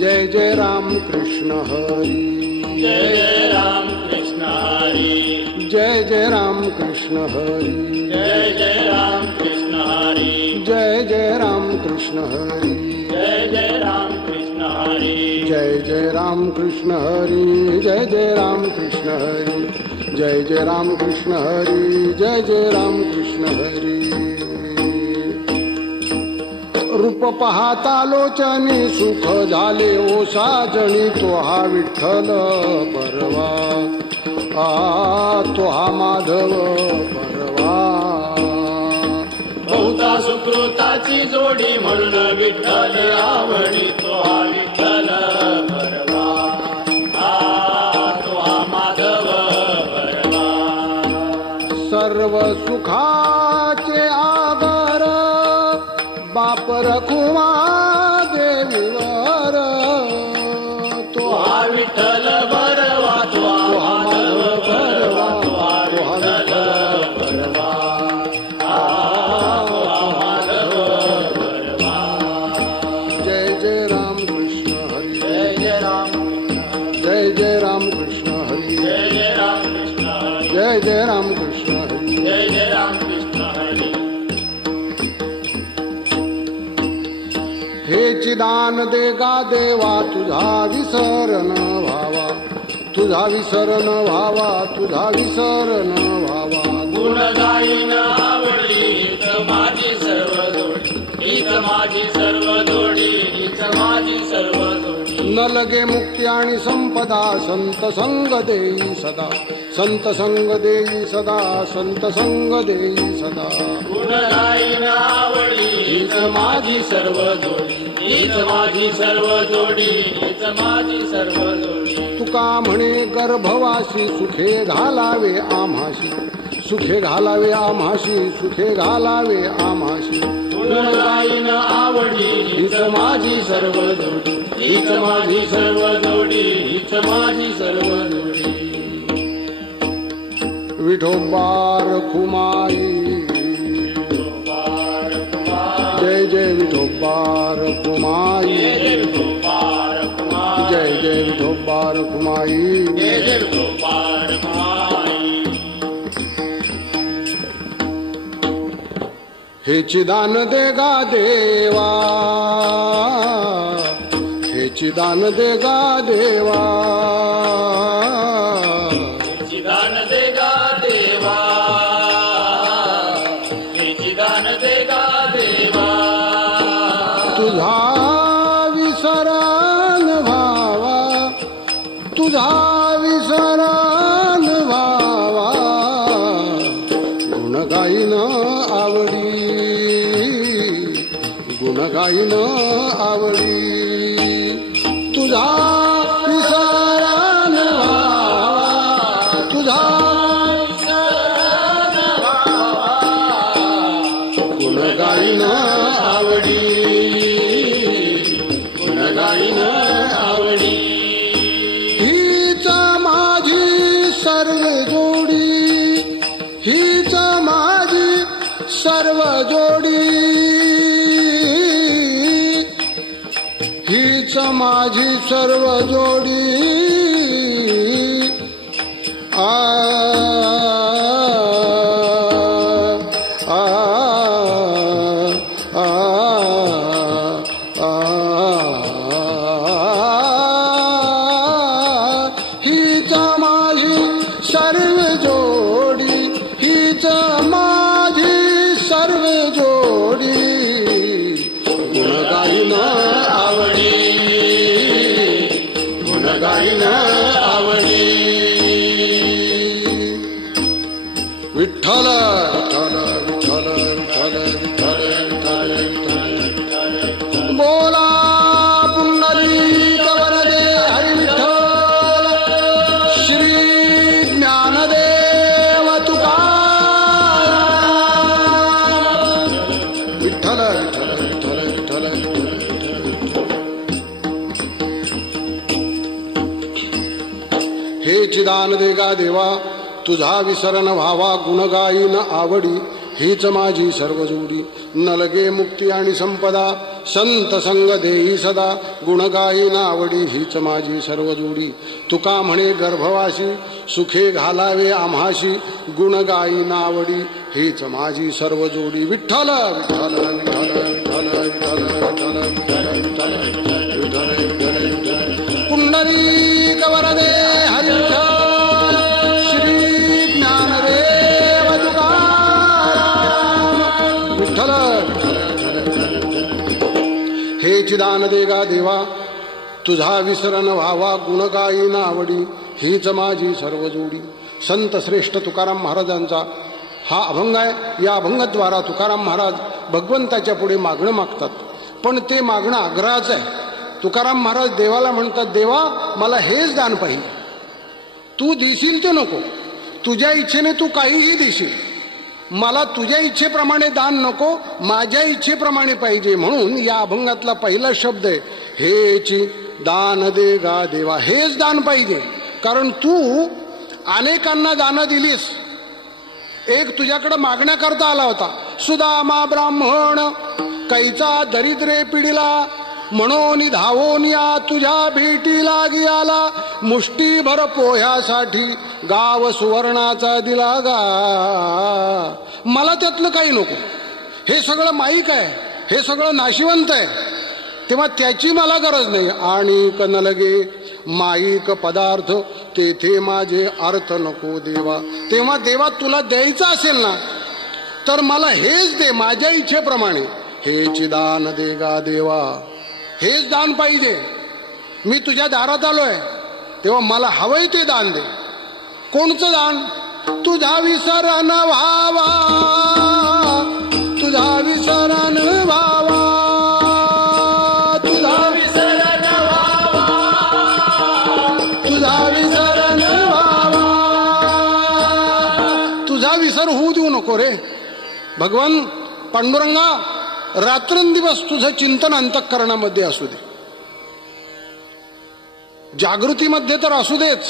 जय जय राम कृष्ण हरी, जय जय राम कृष्ण हरी, जय जय राम कृष्ण हरी, जय जय राम कृष्ण हरी, जय जय राम कृष्ण हरी, जय जय राम कृष्ण हरी, जय जय राम कृष्ण हरी, जय जय राम कृष्ण हरी, जय जय राम कृष्ण हरी, जय जय राम कृष्ण हरी. रूप पाहता लोचनी सुख झाले ओ साजणी, तो हा विठ्ठल परवा, तो हा माधव परवा. बहुता सुकृताची जोडी म्हणून विठ्ठल आवडी, तो हा विठ्ठल परवा, तो हा माधव परवा. सर्व सुखाचे आगर बाप रखुमा देवीवर, तो हा विठ्ठल बरवा, तो हा माधव बरवा, तो हा विठ्ठल बरवा, तो हा माधव बरवा. जय जय राम कृष्ण हरी, जय जय राम, जय जय राम कृष्ण हरी, जय जय राम कृष्ण हरी, जय जय राम कृष्ण हरी. जय जय राम कृष्ण हरी. हे चिदान दे गा देवा, तुझा विसरण व्हावा, तुझा विसरण व्हावा, तुझा विसरण व्हावा. गुण गाईन आवडी, हीच माझी सर्व जोडी, हीच माझी सर्व जोडी, हीच माझी सर्व जोडी. न लगे मुक्ती आणि संपदा, संत संग देई सदा, संत संग देई सदा, संत संग देई सदा. गुण गाईन आवडी, हीच माझी सर्व जोडी, हीच माझी सर्व जोडी, हीच माझी सर्व जोडी. तुका म्हणे गर्भवासी, सुखे घालावे आम्हाशी, सुखे घालावे आम्हाशी, सुखे घालावे आम्हाशी. गुण गाईन आवडी, हीच माझी सर्व जोडी, हीच माझी सर्व जोडी, हीच माझी सर्व जोडी. विठोबार कुमाई, जय जय विठोबार कुमाई, जय विठोबार कुमाई, जय जय विठोबार कुमाई. जय जय विठोबार कुमाई. हे चिदान दे गा देवा, हे चिदान दे गा देवा, चिदान देगा देवा, चिदान देगा देवा. तुझा विसरण व्हावा, तुझा विसरण व्हावा. गुण गाईन आवडी, गुण गाईन आवडी. तुझा विसरण व्हावा, तुझा विसरण व्हावा. गुण गाईन आवडी, गुण गाईन आवडी. हीच माझी सर्व जोडी, हीच माझी सर्व जोडी, हीच माझी सर्व जोडी. आ आ आ आ हीच माझी सर्व जोडी, हीच माझी सर्व जोडी. गुण गाईन आवडी, गुण गाईन आवडी. विठ्ठल विठ्ठल विठ्ठल विठ्ठल विठ्ठल विठ्ठल. बोला पुंडलिक वरदे हरी विठ्ठल. श्री ज्ञानदेव तुकाराम. विठ्ठल विठ्ठल विठ्ठल विठ्ठल. हे चिदान दे गा देवा, तुझा विसरण व्हावा. गुण गाईन आवडी, हीच माझी सर्व जोडी. न लगे मुक्ती आणि संपदा संत संग देई सदा. गुण गाई नावडी हीच माझी सर्व जोडी. तुका म्हणे गर्भवासी सुखे घालावे आम्हाशी. गुण गाई नावडी हीच माझी सर्व जोडी. विठ्ठल विठ्ठल विठ्ठल विठ्ठल विठ्ठल विठ्ठल विठ्ठल विठ्ठल. पुंडरीक वरदे हरी श्री ज्ञानदेव तुकाराम. विठ्ठल हे चिदान देगा देवा तुझा विसरण व्हावा. गुण गाई नावडी हीच माझी सर्व जोडी. संत श्रेष्ठ तुकाराम महाराजांचा हा अभंग आहे. या अभंगाद्वारा तुकाराम महाराज भगवंताच्या पुढे मागणं मागतात, पण ते मागणं आग्रहाचं आहे. तुकाराम महाराज देवाला म्हणतात, देवा मला हेच दान पाहिजे, तू देशील ते नको, तुझ्या इच्छेने तू काहीही देशील, मला तुझ्या इच्छेप्रमाणे दान नको, माझ्या इच्छेप्रमाणे पाहिजे. म्हणून या अभंगातला पहिला शब्द आहे हेची दान दे गा देवा. हेच दान पाहिजे, कारण तू अनेकांना दान दिलीस. एक तुझ्याकडे मागण्याकरता आला होता, सुदामा ब्राह्मण कैचा दरिद्रे पिढीला, म्हणून धावून या तुझ्या भेटीला गेला. मुष्टीभर पोह्यासाठी गाव सुवर्णाचा दिला गा. मला त्यातलं काही नको, हे सगळं माईक आहे, हे सगळं नाशिवंत आहे, तेव्हा त्याची मला गरज नाही. आणि कन लगे माईक पदार्थ तेथे माझे अर्थ नको देवा. तेव्हा देवा तुला द्यायचं असेल ना तर मला हेच दे माझ्या इच्छेप्रमाणे. हेची दान दे गा देवा. हेच दान पाहिजे. मी तुझ्या दारात आलोय तेव्हा मला हवंय ते दान दे. कोणचं दान? तुझा विसरण व्हावा, तुझा विसरण व्हावा, तुझा विसरण व्हावा, तुझा विसरण व्हावा. तुझा विसर होऊ देऊ नको रे भगवान पांडुरंगा. रात्रंदिवस तुझं चिंतन अंतःकरणामध्ये असू दे, जागृतीमध्ये तर असू देच,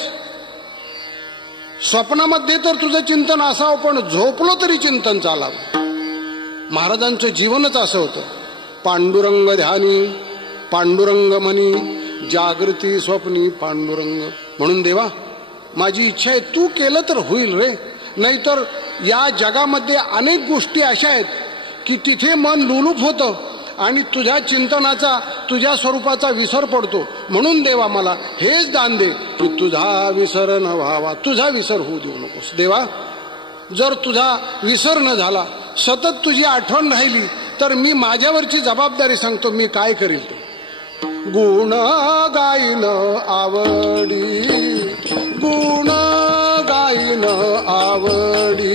स्वप्नामध्ये तर तुझं चिंतन असावं, पण झोपलो तरी चिंतन चालावं. महाराजांचं जीवनच असं होतं. पांडुरंग ध्यानी पांडुरंग मनी, जागृती स्वप्नी पांडुरंग. म्हणून देवा माझी इच्छा आहे, तू केलं तर होईल रे. नाहीतर या जगामध्ये अनेक गोष्टी अशा आहेत की तिथे मन लुलूप होतं आणि तुझ्या चिंतनाचा तुझ्या स्वरूपाचा विसर पडतो. म्हणून देवा मला हेच दान दे की तुझा विसर न व्हावा. तुझा विसर होऊ देऊ नकोस देवा. जर तुझा विसर न झाला, सतत तुझी आठवण राहिली, तर मी माझ्यावरची जबाबदारी सांगतो, मी काय करील ते. गुण गाईन आवडी, गुण गाईन आवडी,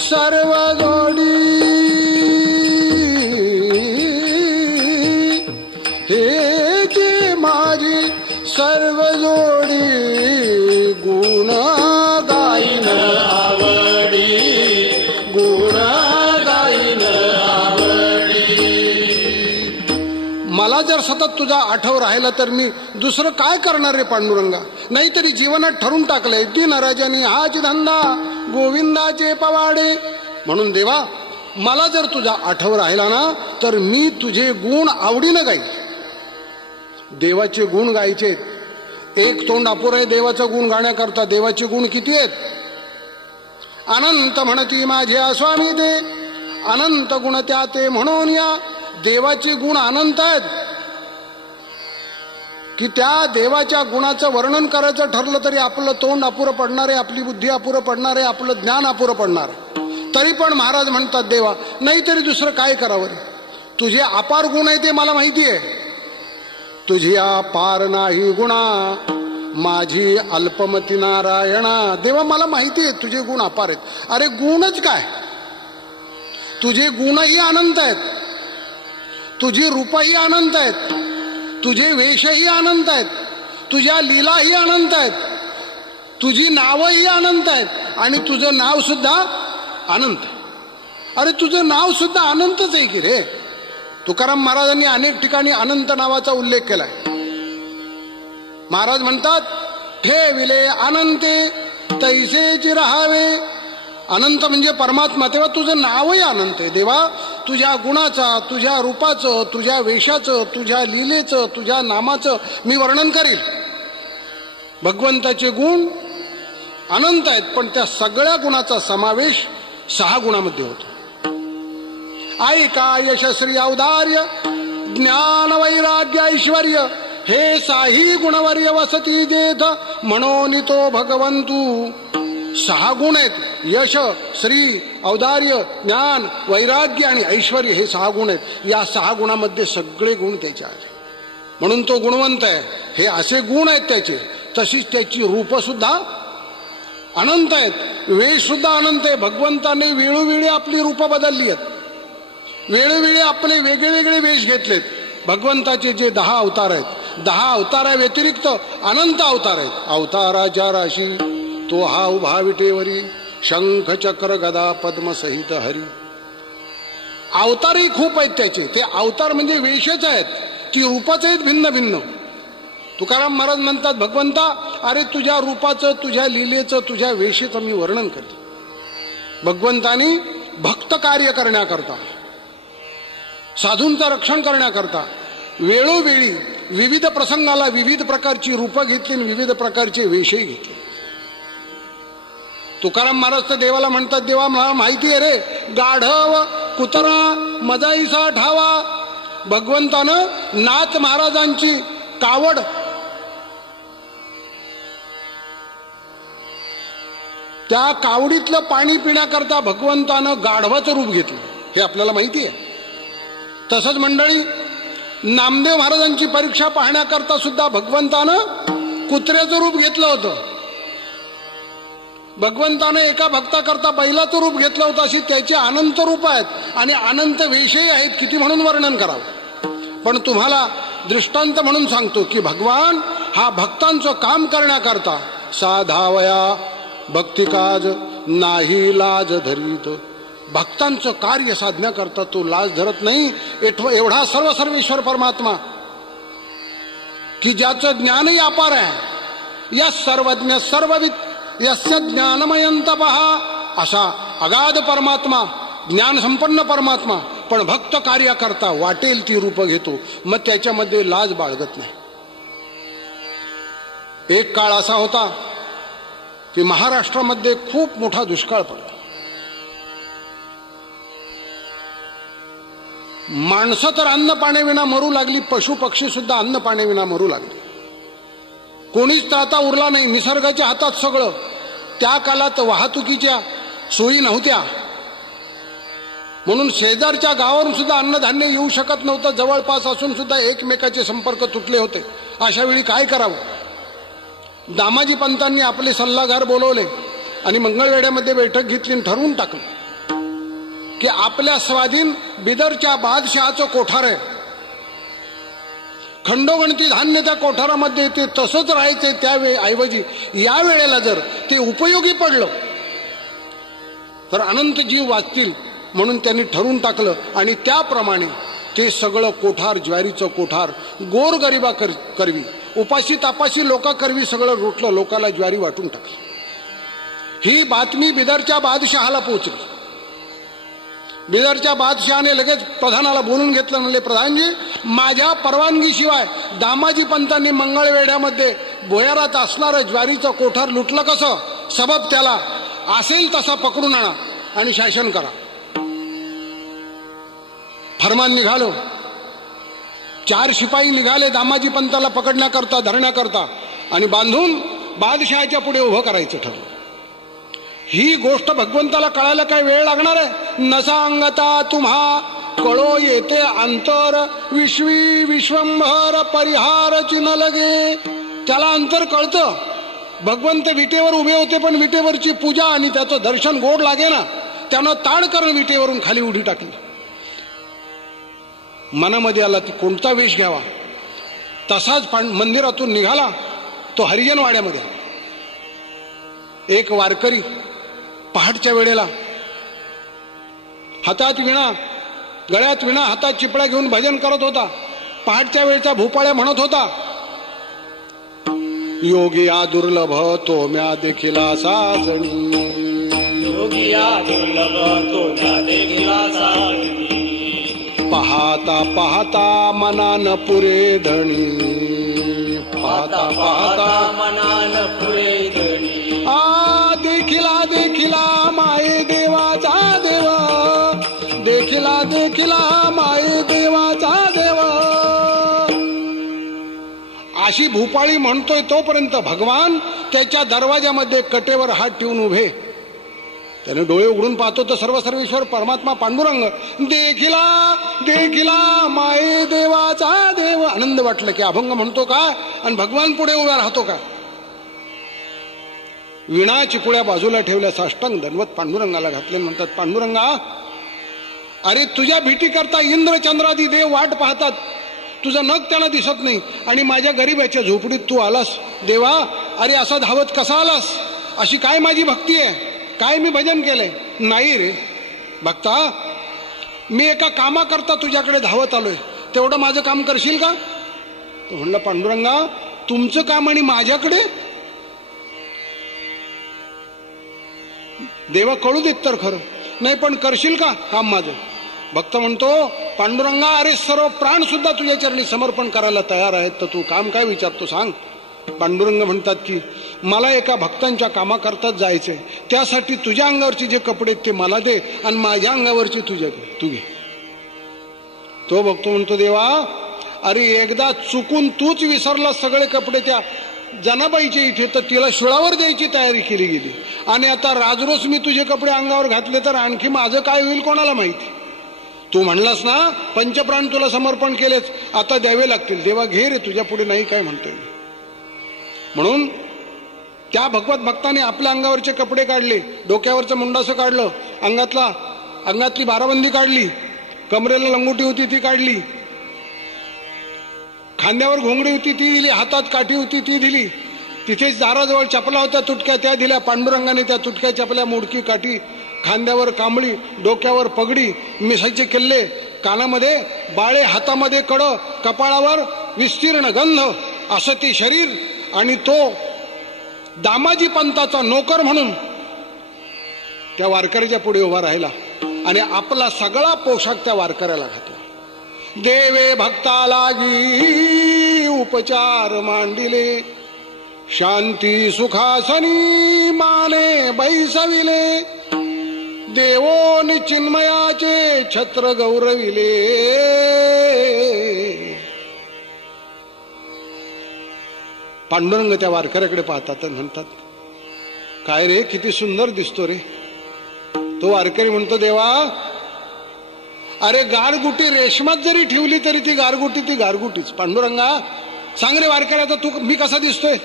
सर्व जोडी, हेची माझी सर्व जोडी. गुण गाईन आवडी, गुण गाईन आवडी. मला जर सतत तुझा आठव राहिला तर मी दुसरं काय करणार रे पांडुरंगा. नाहीतरी जीवनात ठरून टाकलंय दिन राजानी हाच धंदा गोविंदाचे पवाडे. म्हणून देवा मला जर तुझा आठव राहिला ना तर मी तुझे गुण आवडीनं गाईन. देवाचे गुण गायचे. एक तोंड अपुरं आहे देवाचं गुण गाण्याकरता. देवाचे गुण किती आहेत? अनंत म्हणती माझ्या स्वामी ते, अनंत गुण त्या ते म्हणून या. देवाचे गुण अनंत आहेत की त्या देवाच्या गुणाचं वर्णन करायचं ठरलं तरी आपलं तोंड अपुरं पडणार आहे, आपली बुद्धी अपुरं पडणार आहे, आपलं ज्ञान अपुरं पडणार आहे. तरी पण महाराज म्हणतात देवा नाहीतरी दुसरं काय करावं. तुझे अपार गुण आहे ते मला माहिती आहे. तुझी अपार नाही गुणा माझी अल्पमती नारायणा. देवा मला माहिती आहे तुझे गुण अपार आहेत. अरे गुणच काय, तुझे गुणही अनंत आहेत, तुझी रूपही अनंत आहेत, तुझे वेशही अनंत आहेत, तुझ्या लीलाही अनंत आहेत, तुझी नावही अनंत आहेत आणि तुझं नाव सुद्धा अनंत. अरे तुझं नाव सुद्धा अनंतच आहे की रे. तुकाराम महाराजांनी अनेक ठिकाणी अनंत नावाचा उल्लेख केलाय. महाराज म्हणतात, ठेविले अनंते तैसेची राहावे. अनंत म्हणजे परमात्मा, तेव्हा तुझं नावही अनंत आहे. देवा, तुझ्या गुणाचा, तुझ्या रूपाचं, तुझ्या वेशाचं, तुझ्या लीलेचं, तुझ्या नामाचं मी वर्णन करील. भगवंताचे गुण अनंत आहेत, पण त्या सगळ्या गुणाचा समावेश 6 गुणामध्ये होतो. ऐका यशस्वी औदार्य ज्ञान वैराग्य ऐश्वर्य हे 6 गुणवर्य वसती देत म्हणून तो भगवंतू. 6 गुण आहेत. यश, श्री, औदार्य, ज्ञान, वैराग्य आणि ऐश्वर्य हे 6 गुण आहेत. या 6 गुणामध्ये सगळे गुण त्याचे आले म्हणून तो गुणवंत आहे. हे असे गुण आहेत त्याचे. तशीच त्याची रूप सुद्धा अनंत आहेत. वेश सुद्धा अनंत आहे. भगवंताने वेळोवेळी आपली रूप बदलली आहेत. वेळोवेळी आपले वेगळे वेगळे वेश घेतलेत. भगवंताचे जे 10 अवतार आहेत, 10 अवतारा व्यतिरिक्त अनंत अवतार आहेत. अवताराच्या राशी तो हा उभा विटेवरी शंख चक्र गदा पद्म सहित हरी. अवतारही खूप आहेत त्याचे. ते अवतार म्हणजे वेशच आहेत, ती रूपच आहेत भिन्न भिन्न. तुकाराम महाराज म्हणतात, भगवंता, अरे तुझ्या रूपाचं, तुझ्या लीलेचं, तुझ्या वेशेचं मी वर्णन करते. भगवंतानी भक्त कार्य करण्याकरता, साधूंचं रक्षण करण्याकरता वेळोवेळी विविध प्रसंगाला विविध प्रकारची रूपं घेतली, विविध प्रकारचे वेशही घेतले. तुकाराम महाराज तर देवाला म्हणतात, देवा मला माहिती आहे रे, गाढव कुतरा मजाईसा ठावा. भगवंतानं नाथ महाराजांची कावड त्या कावडीतलं पाणी पिण्याकरता भगवंतानं गाढवाचं रूप घेतलं, हे आपल्याला माहिती आहे. तसंच मंडळी, नामदेव महाराजांची परीक्षा पाहण्याकरता सुद्धा भगवंतानं कुत्र्याचं रूप घेतलं होतं. भगवंतानं एका भक्ताकरता बैलाचं रूप घेतलं होतं. अशी त्याची अनंत रूप आहेत आणि अनंत वेशही आहेत. किती म्हणून वर्णन करावं. पण तुम्हाला दृष्टांत म्हणून सांगतो की भगवान हा भक्तांचं काम करण्याकरता साधावया भक्तिकाज नाही लाज धरीत. भक्तांचं कार्य साधण्याकरता तो लाज धरत नाही. एवढा सर्वेश्वर परमात्मा की ज्याचं ज्ञानही अपार आहे. या सर्वज्ञ सर्वविद यस्य ज्ञानमयंत पहा, असा अगाध परमात्मा, ज्ञान संपन्न परमात्मा, पण भक्त कार्याकरता वाटेल ती रूप घेतो. मग त्याच्यामध्ये लाज बाळगत नाही. एक काळ असा होता की महाराष्ट्रामध्ये खूप मोठा दुष्काळ पडला. माणसं तर अन्न पाण्याविना मरू लागली, पशु पक्षी सुद्धा अन्न पाण्याविना मरू लागली. कोणीच त्राता उरला नाही. निसर्गाच्या हातात सगळं. त्या काळात वाहतुकीच्या सोयी नव्हत्या म्हणून शेजारच्या गावावरून सुद्धा अन्नधान्य येऊ शकत नव्हतं. जवळपास असून सुद्धा एकमेकाचे संपर्क तुटले होते. अशा वेळी काय करावं. दामाजी पंतांनी आपले सल्लागार बोलवले आणि मंगळवेढ्यामध्ये बैठक घेतली आणि ठरवून टाकलं की आपल्या स्वाधीन बिदरच्या बादशहाचं कोठार आहे. खंडोगणती धान्य त्या कोठारामध्ये ते तसंच राहायचे. त्याऐवजी या वेळेला जर ते उपयोगी पडलं तर अनंत जीव वाचतील म्हणून त्यांनी ठरवून टाकलं. आणि त्याप्रमाणे ते सगळं कोठार, ज्वारीचं कोठार, गोरगरिबा करवी, उपाशी तापाशी लोका करवी सगळं रोटलं, लोकाला ज्वारी वाटून टाकली. ही बातमी बिदरच्या बादशहाला पोहोचली. बिदरच्या बादशहाने लगेच प्रधानाला बोलून घेतलं. म्हणले, प्रधानजी, माझ्या परवानगीशिवाय दामाजी पंतांनी मंगळवेढ्यामध्ये भुयारात असणारं ज्वारीचं कोठार लुटलं कसं. सबब त्याला असेल तसा पकडून आणा आणि शासन करा. फरमान निघालो. 4 शिपाई निघाले दामाजी पंताला पकडण्याकरता, धरण्याकरता, आणि बांधून बादशहाच्या पुढे उभं करायचं ठरलं. ही गोष्ट भगवंताला कळायला काय वेळ लागणार आहे. न सांगता तुम्हा कळो येते अंतर, विश्वी विश्वंभर परिहार चिन्ह लगे. त्याला अंतर कळतं. भगवंत विटेवर उभे होते पण विटेवरची पूजा आणि त्याचं दर्शन गोड लागे ना, त्यानं ताड करून विटेवरून खाली उडी टाकली. मनामध्ये आला की कोणता वेश घ्यावा. तसाच मंदिरातून निघाला तो हरिजनवाड्यामध्ये. एक वारकरी पहाटच्या वेळेला हातात विणा, गळ्यात विणा, हातात चिपळ्या घेऊन भजन करत होता. पहाटच्या वेळच्या भूपाळ्या म्हणत होता. योगिया दुर्लभ तो म्या देखिला साजणी, योगिया दुर्लभ तो म्या देखिला साजणी. पाहता पाहता मनान पुरे धणी, पाहता पाहता मनान पुरे धणी. देखिला देखिला माये देवाचा देव, देखिला देखिला माये देवाचा देव. अशी भूपाळी म्हणतोय तोपर्यंत भगवान त्याच्या दरवाजामध्ये कटेवर हात ठेवून उभे. त्याने डोळे उघडून पाहतो तर सर्वसर्वेश्वर परमात्मा पांडुरंग. देखिला देखिला माये देवाचा देव. आनंद वाटलं की अभंग म्हणतो का आणि भगवान पुढे उभा राहतो का. विणा चिपुळ्या बाजूला ठेवल्या, साष्टांग दंडवत पांडुरंगाला घातले. म्हणतात, पांडुरंगा, अरे तुझ्या भेटी करता इंद्र चंद्रादी देव वाट पाहतात, तुझं नख त्यांना दिसत नाही आणि माझ्या गरीबाच्या झोपडीत तू आलास. देवा, अरे असा धावत कसा आलास? अशी काय माझी भक्ती आहे? काय मी भजन केलंय? नाही रे भक्ता, मी एका कामाकरता तुझ्याकडे धावत आलोय, तेवढं माझं काम करशील का? तो म्हणलं, पांडुरंगा, तुमचं काम आणि माझ्याकडे? देवा कळू देत तर खरं. नाही पण करशील का काम माझं? भक्त म्हणतो, पांडुरंगा, अरे सर्व प्राण सुद्धा तुझ्या चरणी समर्पण करायला तयार आहेत, तर तू काम काय विचारतो सांग. पांडुरंग म्हणतात की मला एका भक्तांच्या कामाकरताच जायचंय, त्यासाठी तुझ्या अंगावरचे जे कपडे ते मला दे आणि माझ्या अंगावरचे तू घे. तो भक्त म्हणतो, देवा, अरे एकदा चुकून तूच विसरला सगळे कपडे त्या जनाबाईच्या इथे, तर तिला शिळावर द्यायची तयारी केली गेली आणि आता राजरोस मी तुझे कपडे अंगावर घातले तर आणखी माझं काय होईल कोणाला माहिती. तू म्हणलास ना पंचप्राण तुला समर्पण केलेच, आता द्यावे लागतील. देवा घे रे, तुझ्या पुढे नाही काय म्हणतोय. म्हणून त्या भगवत भक्ताने आपल्या अंगावरचे कपडे काढले, डोक्यावरचं मुंडासं काढलं, अंगातली बाराबंदी काढली, कमरेला लंगोटी होती ती काढली, खांद्यावर घोंगडी होती ती दिली, हातात काठी होती ती दिली, तिथेच दाराजवळ चपला होत्या तुटक्या त्या दिल्या. पांडुरंगाने त्या तुटक्या चपल्या, मोडकी काठी, खांद्यावर कांबळी, डोक्यावर पगडी, मिसाचे किल्ले, कानामध्ये बाळे, हातामध्ये कड, कपाळावर विस्तीर्ण गंध, असं ते शरीर. आणि तो दामाजी पंताचा नोकर म्हणून त्या वारकऱ्याच्या पुढे उभा राहिला आणि आपला सगळा पोशाख त्या वारकऱ्याला घातला. देवे भक्ता लागी उपचार मांडिले, शांती सुखासनी माने बैसविले, देवोन चिन्मयाचे छत्र गौरविले. पांडुरंग त्या वारकऱ्याकडे पाहतात आणि म्हणतात, काय रे, किती सुंदर दिसतो रे. तो वारकरी म्हणतो, देवा, अरे गारगुटी रेशमात जरी ठेवली तरी ती गारगुटीच. पांडुरंगा, सांग रे वारकऱ्याचा, तू मी कसा दिसतोय?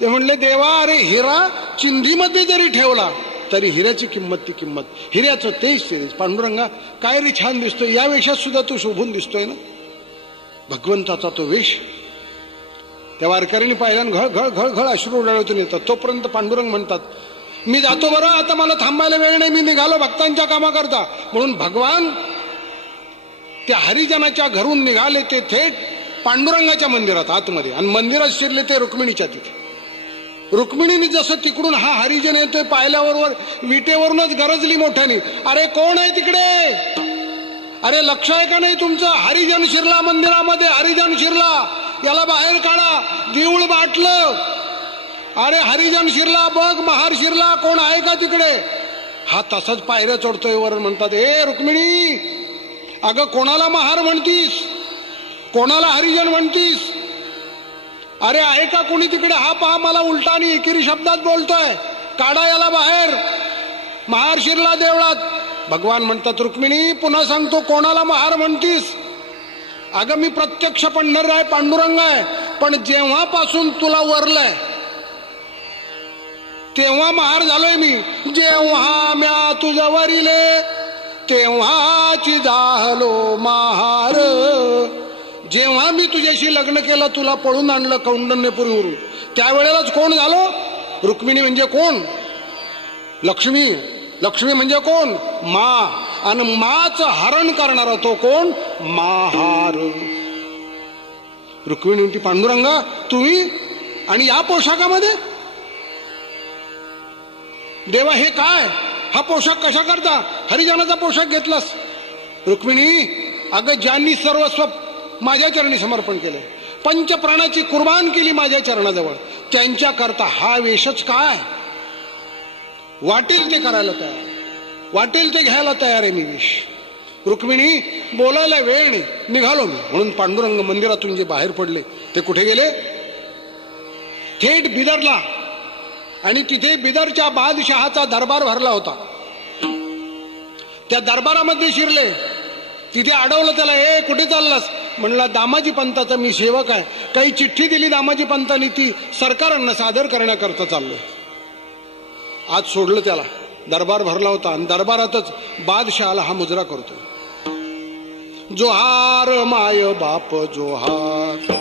ते म्हणले, देवा, अरे हिरा चिंधीमध्ये जरी ठेवला तरी हिऱ्याची किंमत ती किंमत, हिऱ्याचं तेज. पांडुरंगा, काय रे छान दिसतोय, या वेशात सुद्धा तू शोभून दिसतोय ना. भगवंताचा तो वेश. त्या वारकऱ्यांनी पाहिल्यानं घळ घळ घळ घळ अश्रू उडाळून येतात. तोपर्यंत पांडुरंग म्हणतात, मी जातो बरं, आता मला थांबायला वेळ नाही, मी निघालो भक्तांच्या कामाकरता. म्हणून भगवान त्या हरिजनाच्या घरून निघाले ते थेट पांडुरंगाच्या मंदिरात आतमध्ये, आणि मंदिरात शिरले ते रुक्मिणीच्या तिथे. रुक्मिणीने जसं तिकडून हा हरिजन येतोय पाहिल्याबरोबर विटेवरूनच गरजली मोठ्याने, अरे कोण आहे तिकडे? अरे लक्ष आहे का नाही तुमचं? हरिजन शिरला मंदिरामध्ये, हरिजन शिरला, याला बाहेर काढा. देऊळ बाटलं, अरे हरिजन शिरला, बघ महार शिरला, कोण आहे का तिकडे? हा तसाच पायऱ्या चढतोय वर. म्हणतात, ए रुक्मिणी, अगं कोणाला महार म्हणतीस, कोणाला हरिजन म्हणतीस? अरे आहे का कोणी तिकडे? हा पहा, मला उलटा आणि एकेरी शब्दात बोलतोय, काढा याला बाहेर, महार शिरला देवळात. भगवान म्हणतात, रुक्मिणी पुन्हा सांगतो, कोणाला महार म्हणतीस? अगं मी प्रत्यक्ष पंढरराय पांडुरंग आहे, पण जेव्हापासून तुला वरलंय तेव्हा महार झालोय मी. जेव्हा म्या तुझं वरिले तेव्हाची झालो महार. जेव्हा मी तुझ्याशी लग्न केलं, तुला पळून आणलं कौंडण्यपुरीवरून, त्यावेळेलाच कोण झालो? रुक्मिणी म्हणजे कोण? लक्ष्मी. लक्ष्मी म्हणजे कोण? मा. आणि माचं हरण करणारा तो कोण? महार. रुक्मिणी म्हणती, पांडुरंगा तुम्ही आणि या पोशाखामध्ये? देवा हे काय? हा पोशाख कशा करता? हरिजनाचा पोशाख घेतलास? रुक्मिणी, अगं ज्यांनी सर्वस्व माझ्या चरणी समर्पण केले, पंचप्राणाची कुर्बान केली माझ्या चरणाजवळ, त्यांच्या करता हा वेशच काय? वाटेल ते करायला तयार, वाटेल ते घ्यायला तयार आहे मी वेश. रुक्मिणी, बोलायला वेळ नाही, निघालो मी. म्हणून पांडुरंग मंदिरातून जे बाहेर पडले ते कुठे गेले? थेट बिदरला. आणि तिथे बिदरच्या बादशहाचा दरबार भरला होता. त्या दरबारामध्ये शिरले. तिथे अडवलं त्याला, ए कुठे चाललास? म्हणला दामाजी पंताचा मी सेवक आहे, काही चिठ्ठी दिली दामाजी पंतांनी, ती सरकारांना सादर करण्याकरता चाललोय. आज सोडलं त्याला. दरबार भरला होता आणि दरबारातच बादशहाला हा मुजरा करतोय. जोहार माय बाप जोहार,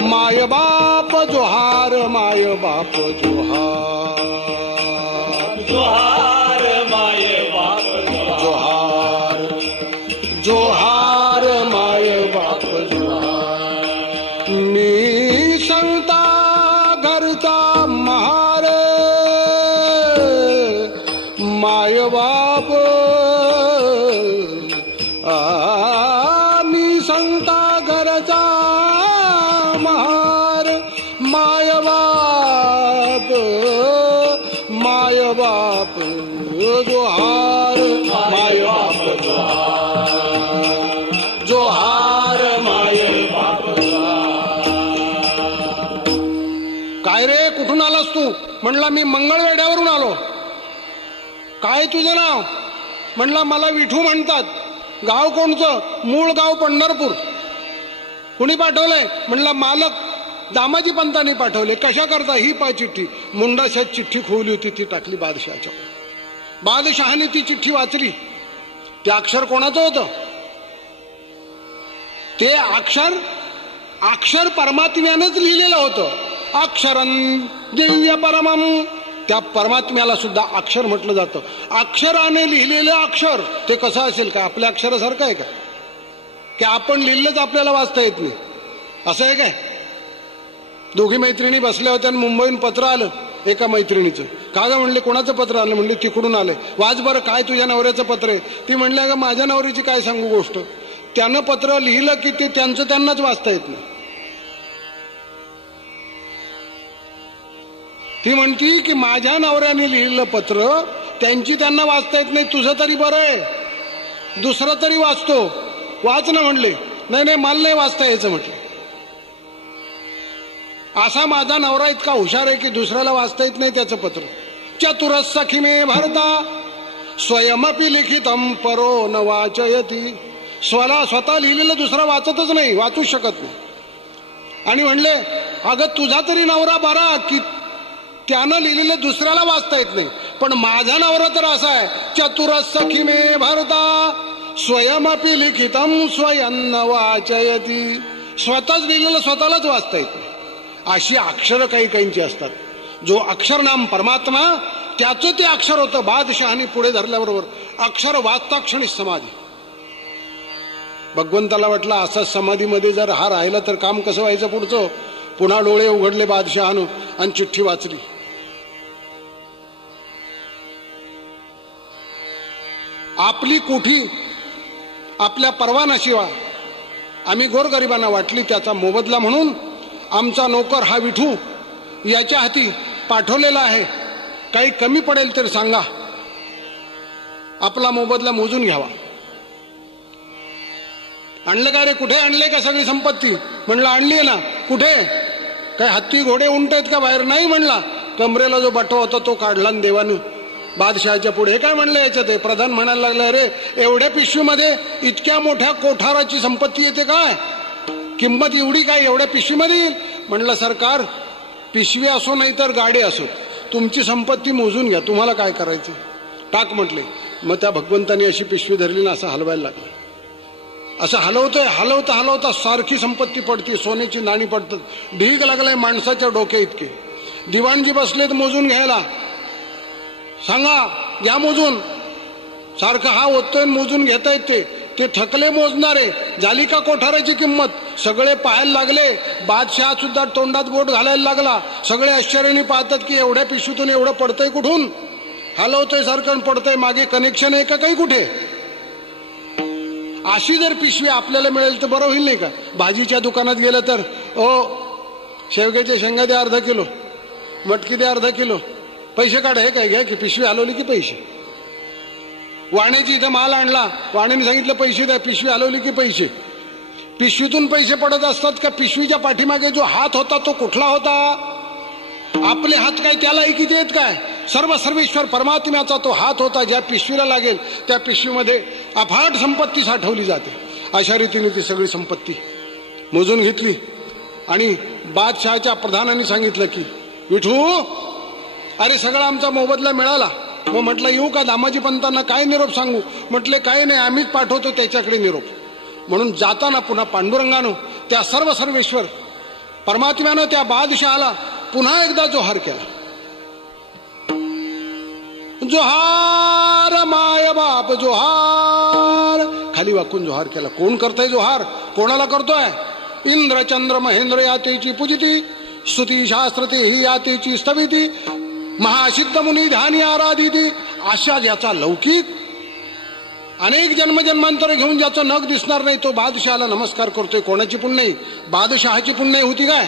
माय बाप जोहार, माय बाप जोहार, जोहार माय बाप जोहार, जोहार माय बाप जोहार. मी संता घरचा महार, माय बाप मी संता घरचा महार, माय बाप, माय बाप जोहार, माय बाप जोहार, जोहार माय बाप जोहार. काय रे, कुठून आलास तू? म्हणला मी मंगळवेढ्यावरून आलो. काय तुझं नाव? म्हणला मला विठू म्हणतात. गाव कोणचं? मूळ गाव पंढरपूर. कुणी पाठवलंय? म्हणला मालक दामाजी पंतांनी पाठवले. कशा करता? ही पाय चिठ्ठी. मुंडाशात चिठ्ठी खोवली होती, ती टाकली बादशहाच्या. बादशहाने ती चिठ्ठी वाचली. ते अक्षर कोणाचं होतं? ते अक्षर परमात्म्यानंच लिहिलेलं होतं. अक्षरं दिव्य परमम. त्या परमात्म्याला सुद्धा अक्षर म्हटलं जातं. अक्षराने लिहिलेलं अक्षर ते कसं असेल? का आपल्या अक्षरासारखं आहे का? की आपण लिहिलंच आपल्याला वाचता येत नाही असं आहे काय? दोघी मैत्रिणी बसल्या होत्या आणि मुंबईहून पत्र आलं एका मैत्रिणीचं. का ग म्हणले, कोणाचं पत्र आलं? म्हणले तिकडून आलंय. वाच बरं, काय तुझ्या नवऱ्याचं पत्र आहे? ती म्हणल्या, अगं माझ्या नवऱ्याची काय सांगू गोष्ट. त्यानं पत्र लिहिलं की ते त्यांचं त्यांनाच वाचता येत नाही. ती म्हणती की माझ्या नवऱ्याने लिहिलेलं पत्र त्यांची त्यांना वाचता येत नाही, तुझं तरी बरं आहे, दुसरं तरी वाचतो, वाच ना. म्हणले नाही नाही मला नाही वाचता यायचं. म्हटलं असा माझा नवरा इतका हुशार आहे की दुसऱ्याला वाचता येत नाही त्याचं पत्र. चतुरस सखी मे भरता स्वयमपि लिखितम परो न वाचयती. स्वतः लिहिलेलं दुसरा वाचतच नाही, वाचूच शकत नाही. आणि म्हणले अगं तुझा तरी नवरा बरा की त्यानं लिहिलेलं दुसऱ्याला वाचता येत नाही, पण माझा नवरा तर असा आहे, चतुरस सखी मे भरता स्वयमपि लिखितम स्वयं न वाचयती. स्वतःच लिहिलेलं स्वतःलाच वाचता येत नाही. अशी अक्षरं काही काहींची असतात. जो अक्षर नाम परमात्मा त्याचं ते अक्षर होतं. बादशहानी पुढे धरल्याबरोबर अक्षर वाचता क्षणी समाधी. भगवंताला वाटलं असं समाधीमध्ये जर हा राहिला तर काम कसं व्हायचं पुढचं. पुन्हा डोळे उघडले बादशहानं आणि चिठ्ठी वाचली. आपली कोठी आपल्या परवानाशिवाय आम्ही गोरगरिबांना वाटली. त्याचा मोबदला म्हणून आमचा नोकर हा विठू याच्या हाती पाठवलेला आहे. काही कमी पडेल तर सांगा, आपला मोबदला मोजून घ्यावा. आणलं का रे? कुठे आणले का सगळी संपत्ती? म्हणलं आणलीये ना. कुठे? काय हत्ती घोडे उंट आहेत का बाहेर? नाही म्हणला. कमरेला जो बटवा होता तो काढला देवानं बादशहाच्या पुढे. हे काय म्हणलं याच्यात? आहे प्रधान म्हणायला लागला, रे एवढ्या पिशवीमध्ये इतक्या मोठ्या कोठाराची संपत्ती येते काय? किंमत एवढी काय एवढ्या पिशवीमध्ये येईल? म्हणलं सरकार पिशवी असो नाही तर गाडी असो, तुमची संपत्ती मोजून घ्या, तुम्हाला काय करायचं टाक म्हटले. मग त्या भगवंतानी अशी पिशवी धरली ना असं हलवायला लागलं. असं हलवतोय, हलवता हलवता सारखी संपत्ती पडते, सोन्याची नाणी पडतात. ढीग लागलाय माणसाच्या डोक्या इतके. दिवाणजी बसलेत मोजून घ्यायला. सांगा घ्या मोजून. सारखं हा ओततोय मोजून घेता येते. ते थकले मोजणारे. झाली का कोठाराची किंमत? सगळे पाहायला लागले. बादशहा सुद्धा तोंडात बोट घालायला लागला. सगळे आश्चर्याने पाहतात की एवढ्या पिशवीतून एवढं पडतंय कुठून? हलवतोय सारखं पडतंय. मागे कनेक्शन आहे का काही कुठे? अशी जर पिशवी आपल्याला मिळेल तर बरं होईल नाही का? भाजीच्या दुकानात गेलं तर शेवग्याच्या शेंगा द्या अर्धा किलो, मटकी द्या अर्धा किलो, पैसे काढ. हे काय घ्या की पिशवी हलवली की पैसे. वाण्याची इथं माल आणला, वाण्याने सांगितलं पैसे द्या, पिशवी हलवली की पैसे. पिशवीतून पैसे पडत असतात का पिशवीच्या पाठीमागे जो हात होता तो कुठला होता? आपले हात काय त्याला किती आहेत काय? सर्व सर्वेश्वर परमात्म्याचा तो हात होता. ज्या पिशवीला लागेल त्या पिशवीमध्ये अफाट संपत्ती साठवली जाते. अशा रीतीने ती सगळी संपत्ती मोजून घेतली आणि बादशहाच्या प्रधानाने सांगितलं की विठू, अरे सगळा आमचा मोबदला मिळाला. मग म्हटलं येऊ का दामाजी पंतांना काय निरोप सांगू? म्हटले काही नाही, आम्हीच पाठवतो त्याच्याकडे निरोप. म्हणून जाताना पुन्हा पांडुरंगानं त्या सर्व सर्वेश्वर परमात्म्यानं त्या बादशहाला पुन्हा एकदा जोहार केला. जोहार माय बाप जोहार. खाली वाकून जोहार केला. कोण करतोय जोहार? कोणाला करतोय? इंद्र चंद्र महेंद्र यातेची पूजिती, स्तुती शास्त्र तेही यातेची स्तविती, महासिद्ध मुनी ध्यानी आराधिती. अशा ज्याचा लौकिक अनेक जन्मजन्मांतर घेऊन ज्याचं नख दिसणार नाही तो बादशहाला नमस्कार करतोय. कोणाची पुण्य? बादशहाची पुण्य होती काय?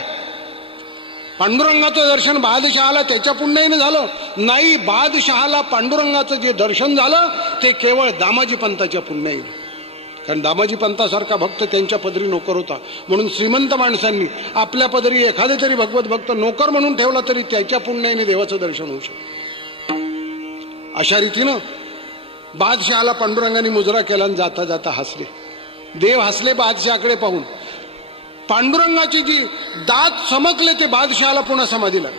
पांडुरंगाचं दर्शन बादशहाला त्याच्या पुण्याने झालं नाही. बादशहाला पांडुरंगाचं जे दर्शन झालं ते केवळ दामाजी पंताच्या पुण्याने. कारण दामाजी पंतासारखा भक्त त्यांच्या पदरी नोकर होता. म्हणून श्रीमंत माणसांनी आपल्या पदरी एखादे तरी भगवत भक्त नोकर म्हणून ठेवला तरी त्याच्या पुण्याने देवाचं दर्शन होऊ शकतं. अशा रीतीनं बादशहाला पांडुरंगाने मुजरा केला आणि जाता जाता हसले. देव हसले बादशहाकडे पाहून. पांडुरंगाची जी दात चमकले ते बादशहाला पुन्हा समाधी लागली.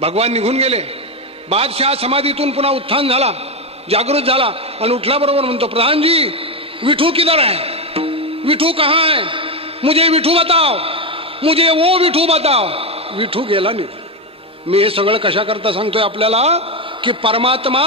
भगवान निघून गेले. बादशहा समाधीतून पुन्हा उत्थान झाला, जागृत झाला आणि उठल्याबरोबर म्हणतो, प्रधान जी विठू किधर है? विठू कहाँ है? मुझे विठू बताओ, मुझे वो विठू बताओ. विठू गेला नाही. मी हे सगळं कशा करता सांगतोय आपल्याला की परमात्मा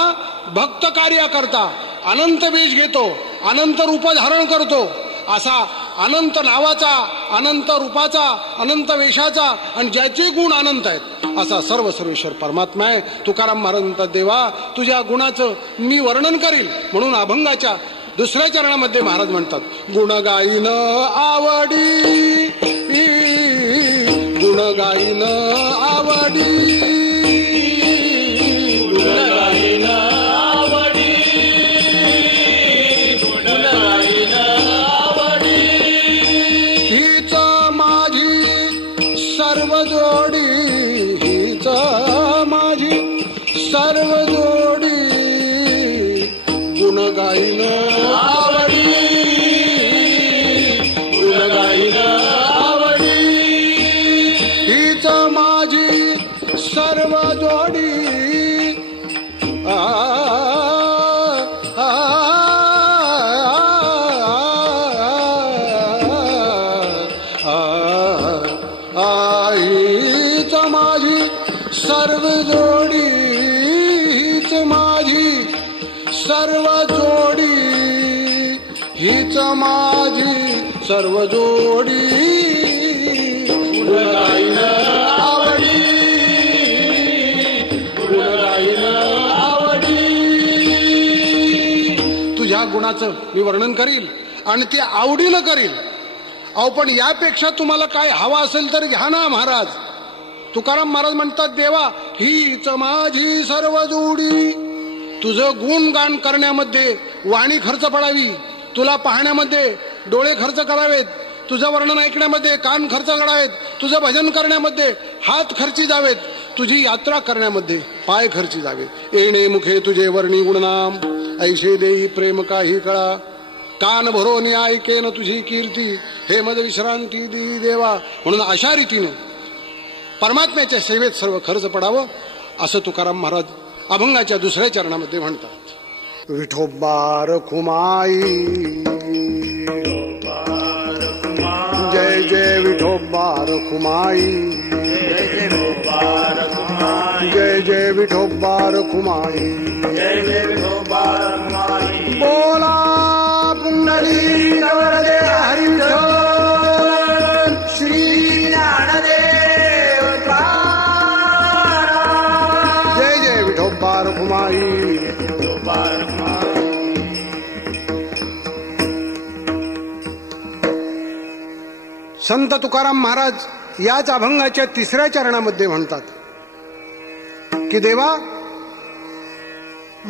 भक्त कार्य करता अनंत वेश घेतो, अनंत रूप धारण करतो. असा अनंत नावाचा, अनंत रूपाचा, अनंत वेशाचा आणि ज्याचे गुण अनंत आहेत असा सर्व सर्वेश्वर परमात्मा आहे. तुकाराम महाराज म्हणतात, देवा तुझ्या गुणाचं मी वर्णन करील. म्हणून अभंगाच्या दुसऱ्या चरणामध्ये महाराज म्हणतात, गुण गाईन आवडी, गुण गाईन आवडी, गुण गाईन आवडी, गुण गाईन आवडी. हीच माझी सर्व जोडी, हीच माझी सर्व जोडी, गुण गाईन आवडी, गुण गाईन आवडी. हीच माझी सर्व जोडी. हीच माझी सर्व जोडी, हीच माझी सर्व जोडी, हीच माझी सर्व जोडी. गुण गाईन आवडी, गुण गाईन आवडी. तुझ्या गुणाचं मी वर्णन करील आणि ते आवडीनं करील. अहो पण यापेक्षा तुम्हाला काय हवा असेल तर घ्या ना महाराज. तुकाराम महाराज म्हणतात, देवा हीच माझी सर्व जोडी. तुझं गुणगान करण्यामध्ये वाणी खर्च पडावी, तुला पाहण्यामध्ये डोळे खर्च करावेत, तुझं वर्णन ऐकण्यामध्ये कान खर्च करावेत, तुझं भजन करण्यामध्ये हात खर्ची जावेत, तुझी यात्रा करण्यामध्ये पाय खर्ची जावेत. येणे मुखे तुझे वर्णी गुणनाम, ऐशे देई प्रेम काही कळा, कान भरोनी ऐकेन तुझी कीर्ती, हे मद विश्रांती दी देवा. म्हणून अशा रीतीने परमात्म्याच्या सेवेत सर्व खर्च पडावं असं तुकाराम महाराज अभंगाच्या दुसऱ्या चरणामध्ये म्हणतात. विठोबा रखुमाई, जय जय विठोबा रखुमाई, जय जय विठोबा रखुमाई, जय जय विठोबा रखुमाई, जय जय विठोबा रखुमाई. बोला पुंडलिक वरदे हरी विठ्ठल, श्री ज्ञानदेव प्राण. जय जय विठोबा रखुमाई. विठोबा रखुमाई. संत तुकाराम महाराज याच अभंगाच्या 3ऱ्या चरणामध्ये म्हणतात की देवा,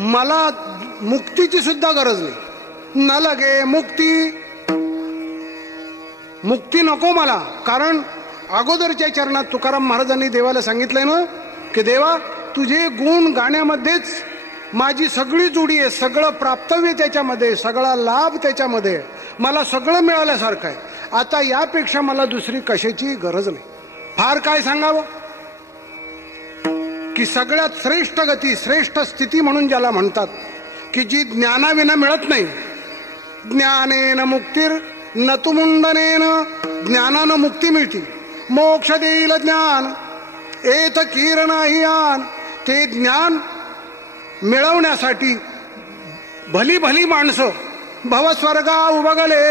मला मुक्तीची सुद्धा गरज नाही. न लगे मुक्ती, मुक्ती नको मला. कारण अगोदरच्या चरणात तुकाराम महाराजांनी देवाला सांगितलंय ना की देवा, तुझे गुण गाण्यामध्येच माझी सगळी जोडी आहे, सगळं प्राप्तव्य त्याच्यामध्ये, सगळा लाभ त्याच्यामध्ये, मला सगळं मिळाल्यासारखं आहे. आता यापेक्षा मला दुसरी कशाची गरज नाही. फार काय सांगावं की सगळ्यात श्रेष्ठ गती, श्रेष्ठ स्थिती म्हणून ज्याला म्हणतात की जी ज्ञानाविना मिळत नाही. ज्ञानेन मुक्तीर न तु मुंडनेन, ज्ञानानं मुक्ती मिळते. मोक्ष देईल ज्ञान एत कीर नाही आन. ते ज्ञान मिळवण्यासाठी भली भली माणसं भवस्वर्गा उभगले,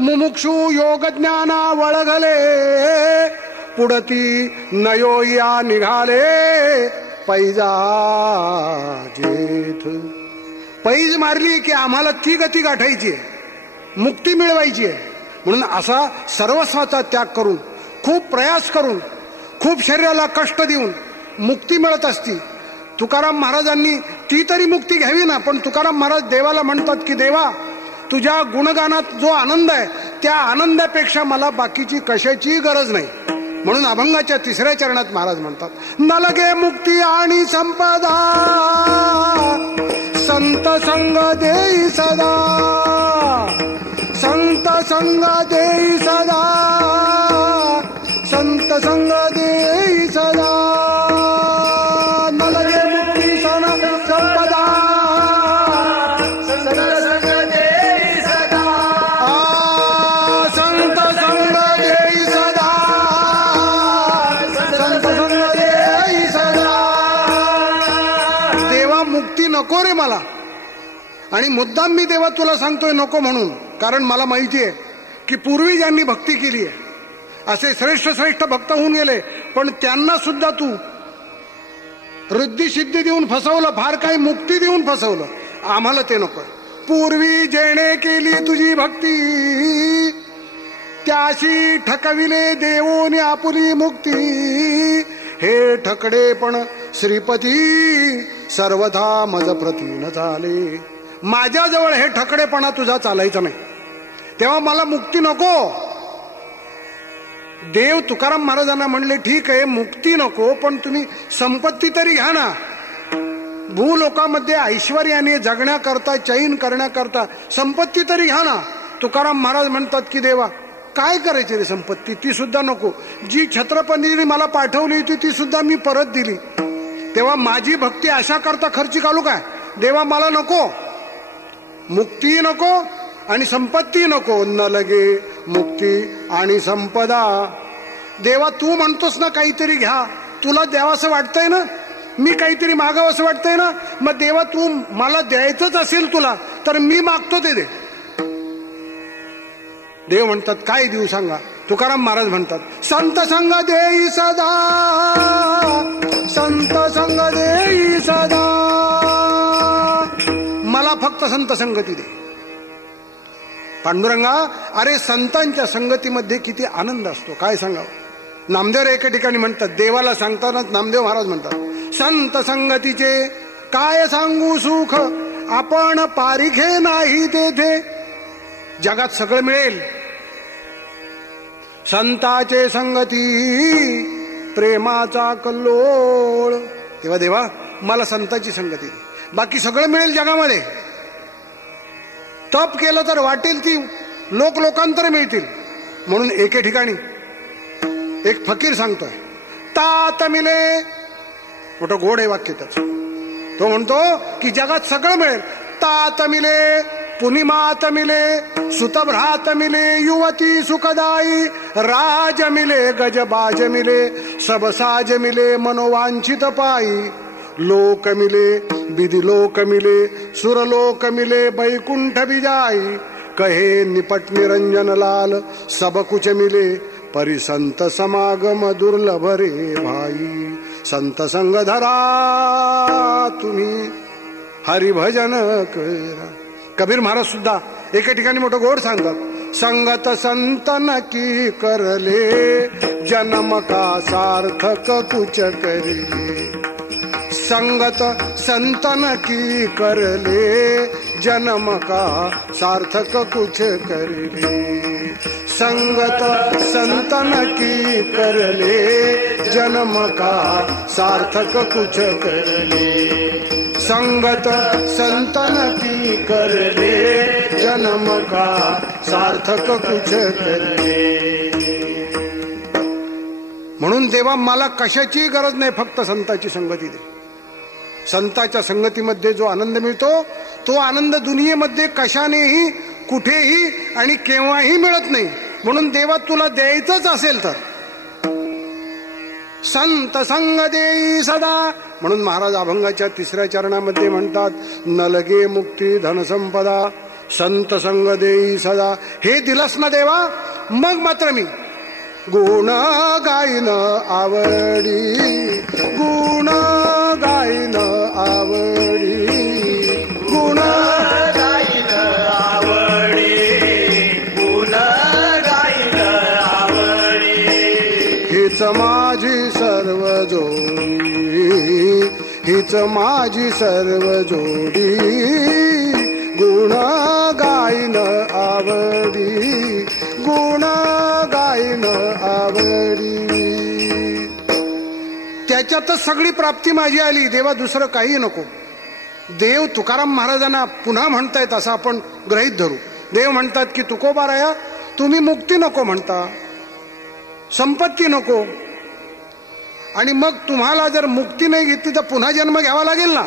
मुमुक्षु योग ज्ञाना वळगले, पुढती नयो या निघाले पैजा जेथ. पैज मारली की आम्हाला ती गती गाठायची आहे, मुक्ती मिळवायची आहे. म्हणून असा सर्वस्वाचा त्याग करून, खूप प्रयास करून, खूप शरीराला कष्ट देऊन मुक्ती मिळत असती. तुकाराम महाराजांनी ती तरी मुक्ती घ्यावी ना. पण तुकाराम महाराज देवाला म्हणतात की देवा, तुझ्या गुणगानात जो आनंद आहे त्या आनंदापेक्षा मला बाकीची कशाची गरज नाही. म्हणून अभंगाच्या 3ऱ्या चरणात महाराज म्हणतात, न लगे मुक्ती आणि संपदा, संत संग देई सदा, संत संग देई सदा, संत संग देई सदा. न लगे मुक्ती सण संपदा, संत संग देई सदा, संत संग देई सदा, संत संग देई सदा. देवा, मुक्ती नको रे मला. आणि मुद्दाम मी देवा तुला सांगतोय नको म्हणून, कारण मला माहिती आहे की पूर्वी ज्यांनी भक्ती केली आहे असे श्रेष्ठ श्रेष्ठ भक्त होऊन गेले, पण त्यांना सुद्धा तू रिद्धी सिद्धी देऊन फसवलं, फार काही मुक्ती देऊन फसवलं. आम्हाला ते नको. पूर्वी जेणे केली तुझी भक्ती, त्याशी ठकविले देवोनी आपुली मुक्ती. हे ठकडे पण श्रीपती, सर्वथा मज प्रती न चाले. माझ्याजवळ हे ठकडेपणा तुझा चालायचा नाही, तेव्हा मला मुक्ती नको. देव तुकाराम महाराजांना म्हणले ठीक आहे मुक्ती नको, पण तुम्ही संपत्ती तरी घ्या ना. भूलोकामध्ये ऐश्वर्याने जगण्याकरता, चैन करण्याकरता संपत्ती तरी घ्या ना. तुकाराम महाराज म्हणतात की देवा, काय करायचे रे संपत्ती, ती सुद्धा नको. जी छत्रपतींनी मला पाठवली होती ती सुद्धा मी परत दिली, तेव्हा माझी भक्ती अशा करता खर्ची घालू काय. देवा, मला नको, मुक्ती नको आणि संपत्ती नको. न लगे मुक्ती आणि संपदा. देवा, तू म्हणतोस ना काहीतरी घ्या, तुला द्यावंसं वाटतंय ना, मी काहीतरी मागावं असं वाटतंय ना, मग देवा तू मला द्यायचंच असेल तुला तर मी मागतो ते दे. देव म्हणतात काय देऊ सांगा. तुकाराम महाराज म्हणतात, संत संग देई सदा, संत संग देई सदा. मला फक्त संत संगती दे. पांडुरंगा, अरे संतांच्या संगतीमध्ये किती आनंद असतो, काय सांगावं. नामदेव एका ठिकाणी म्हणतात, देवाला सांगताना नामदेव महाराज म्हणतात, संत संगतीचे काय सांगू सुख, आपण पारिखे नाही तेथे. जगात सगळं मिळेल, संताचे संगती प्रेमाचा कल्लोळ. तेव्हा देवा, मला संताची संगती दे. बाकी सगळं मिळेल जगामध्ये. तप केलं तर वाटेल ती लोकांतर मिळतील. म्हणून एके ठिकाणी एक फकीर सांगतोय, तात मिले, मोठं गोड आहे वाक्य त्याचं. तो म्हणतो की जगात सगळं मिळेल, तात मिले पुनिमात मिले सुतभ्रात मिले युवती सुखदाई राज मिले गजबाज मिले सबसाज मिले मनोवांछित पायी लोक मिले विधि लोक मिले सुरलोक मिले बैकुंठ बिजाई कहे निपट निरंजन लाल सब कुछ मिले परिसंत समागम दुर्लभ रे भाई संत संग धरा तुम्ही हरिभजन करा. कबीर महाराज सुद्धा एका ठिकाणी मोठं गोड सांगतात, संगत संतन की करले जन्म का सार्थक कुछ करिले. संगत संतन की करले जन्म का सार्थक कुछ करले. संगत संतन की करले जन्म का सार्थक कुछ करले. संगत संतन की करले जन्म का सार्थक कुछ करले. म्हणून देवा मला कशाची गरज नाही, फक्त संताची संगती दे. संताच्या संगतीमध्ये जो आनंद मिळतो तो आनंद दुनियेमध्ये कशानेही कुठेही आणि केव्हाही मिळत नाही. म्हणून देवा तुला द्यायचंच असेल तर संत संग देई सदा. म्हणून महाराज अभंगाच्या 3ऱ्या चरणामध्ये म्हणतात, न लगे मुक्ती धनसंपदा संत संग देई सदा. हे दिलस ना देवा, मग मात्र मी गुण गाईन आवडी, गुण गाईन आवडी, गुण गाईन आवडी, गुण गाईन आवडी. हीच माझी सर्व जोडी, हीच माझी सर्व जोडी, गुण गाईन आवडी, गुण गाईन आवडी. त्याच्यातच सगळी प्राप्ती माझी आली देवा, दुसरं काही नको. देव तुकाराम महाराजांना पुन्हा म्हणतायत असं आपण गृहीत धरू. देव म्हणतात की तुकोबाराया तुम्ही मुक्ती नको म्हणता, संपत्ती नको, आणि मग तुम्हाला जर मुक्ती नाही घेतली तर पुन्हा जन्म घ्यावा लागेल ना.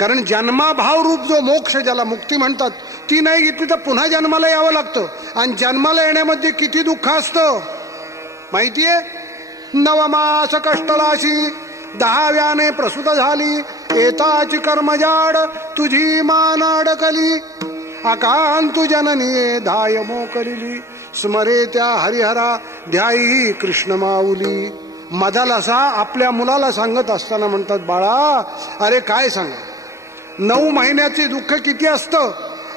कारण जन्माभाव रूप जो मोक्ष ज्याला मुक्ती म्हणतात ती नाही घेतली तर पुन्हा जन्माला यावं लागतं. आणि जन्माला येण्यामध्ये किती दुःख असतं माहितीये. 9 मास कष्टलाशी 10व्याने प्रसूत झाली, येताची कर्मजाड तुझी मान अडकली, आकांतु जननीये धाय मोकलिली, स्मरे त्या हरिहरा ध्यायी कृष्ण माऊली. मदालसा आपल्या मुलाला सांगत असताना म्हणतात, बाळा अरे काय सांगा, 9 महिन्याचे दुःख किती असतं,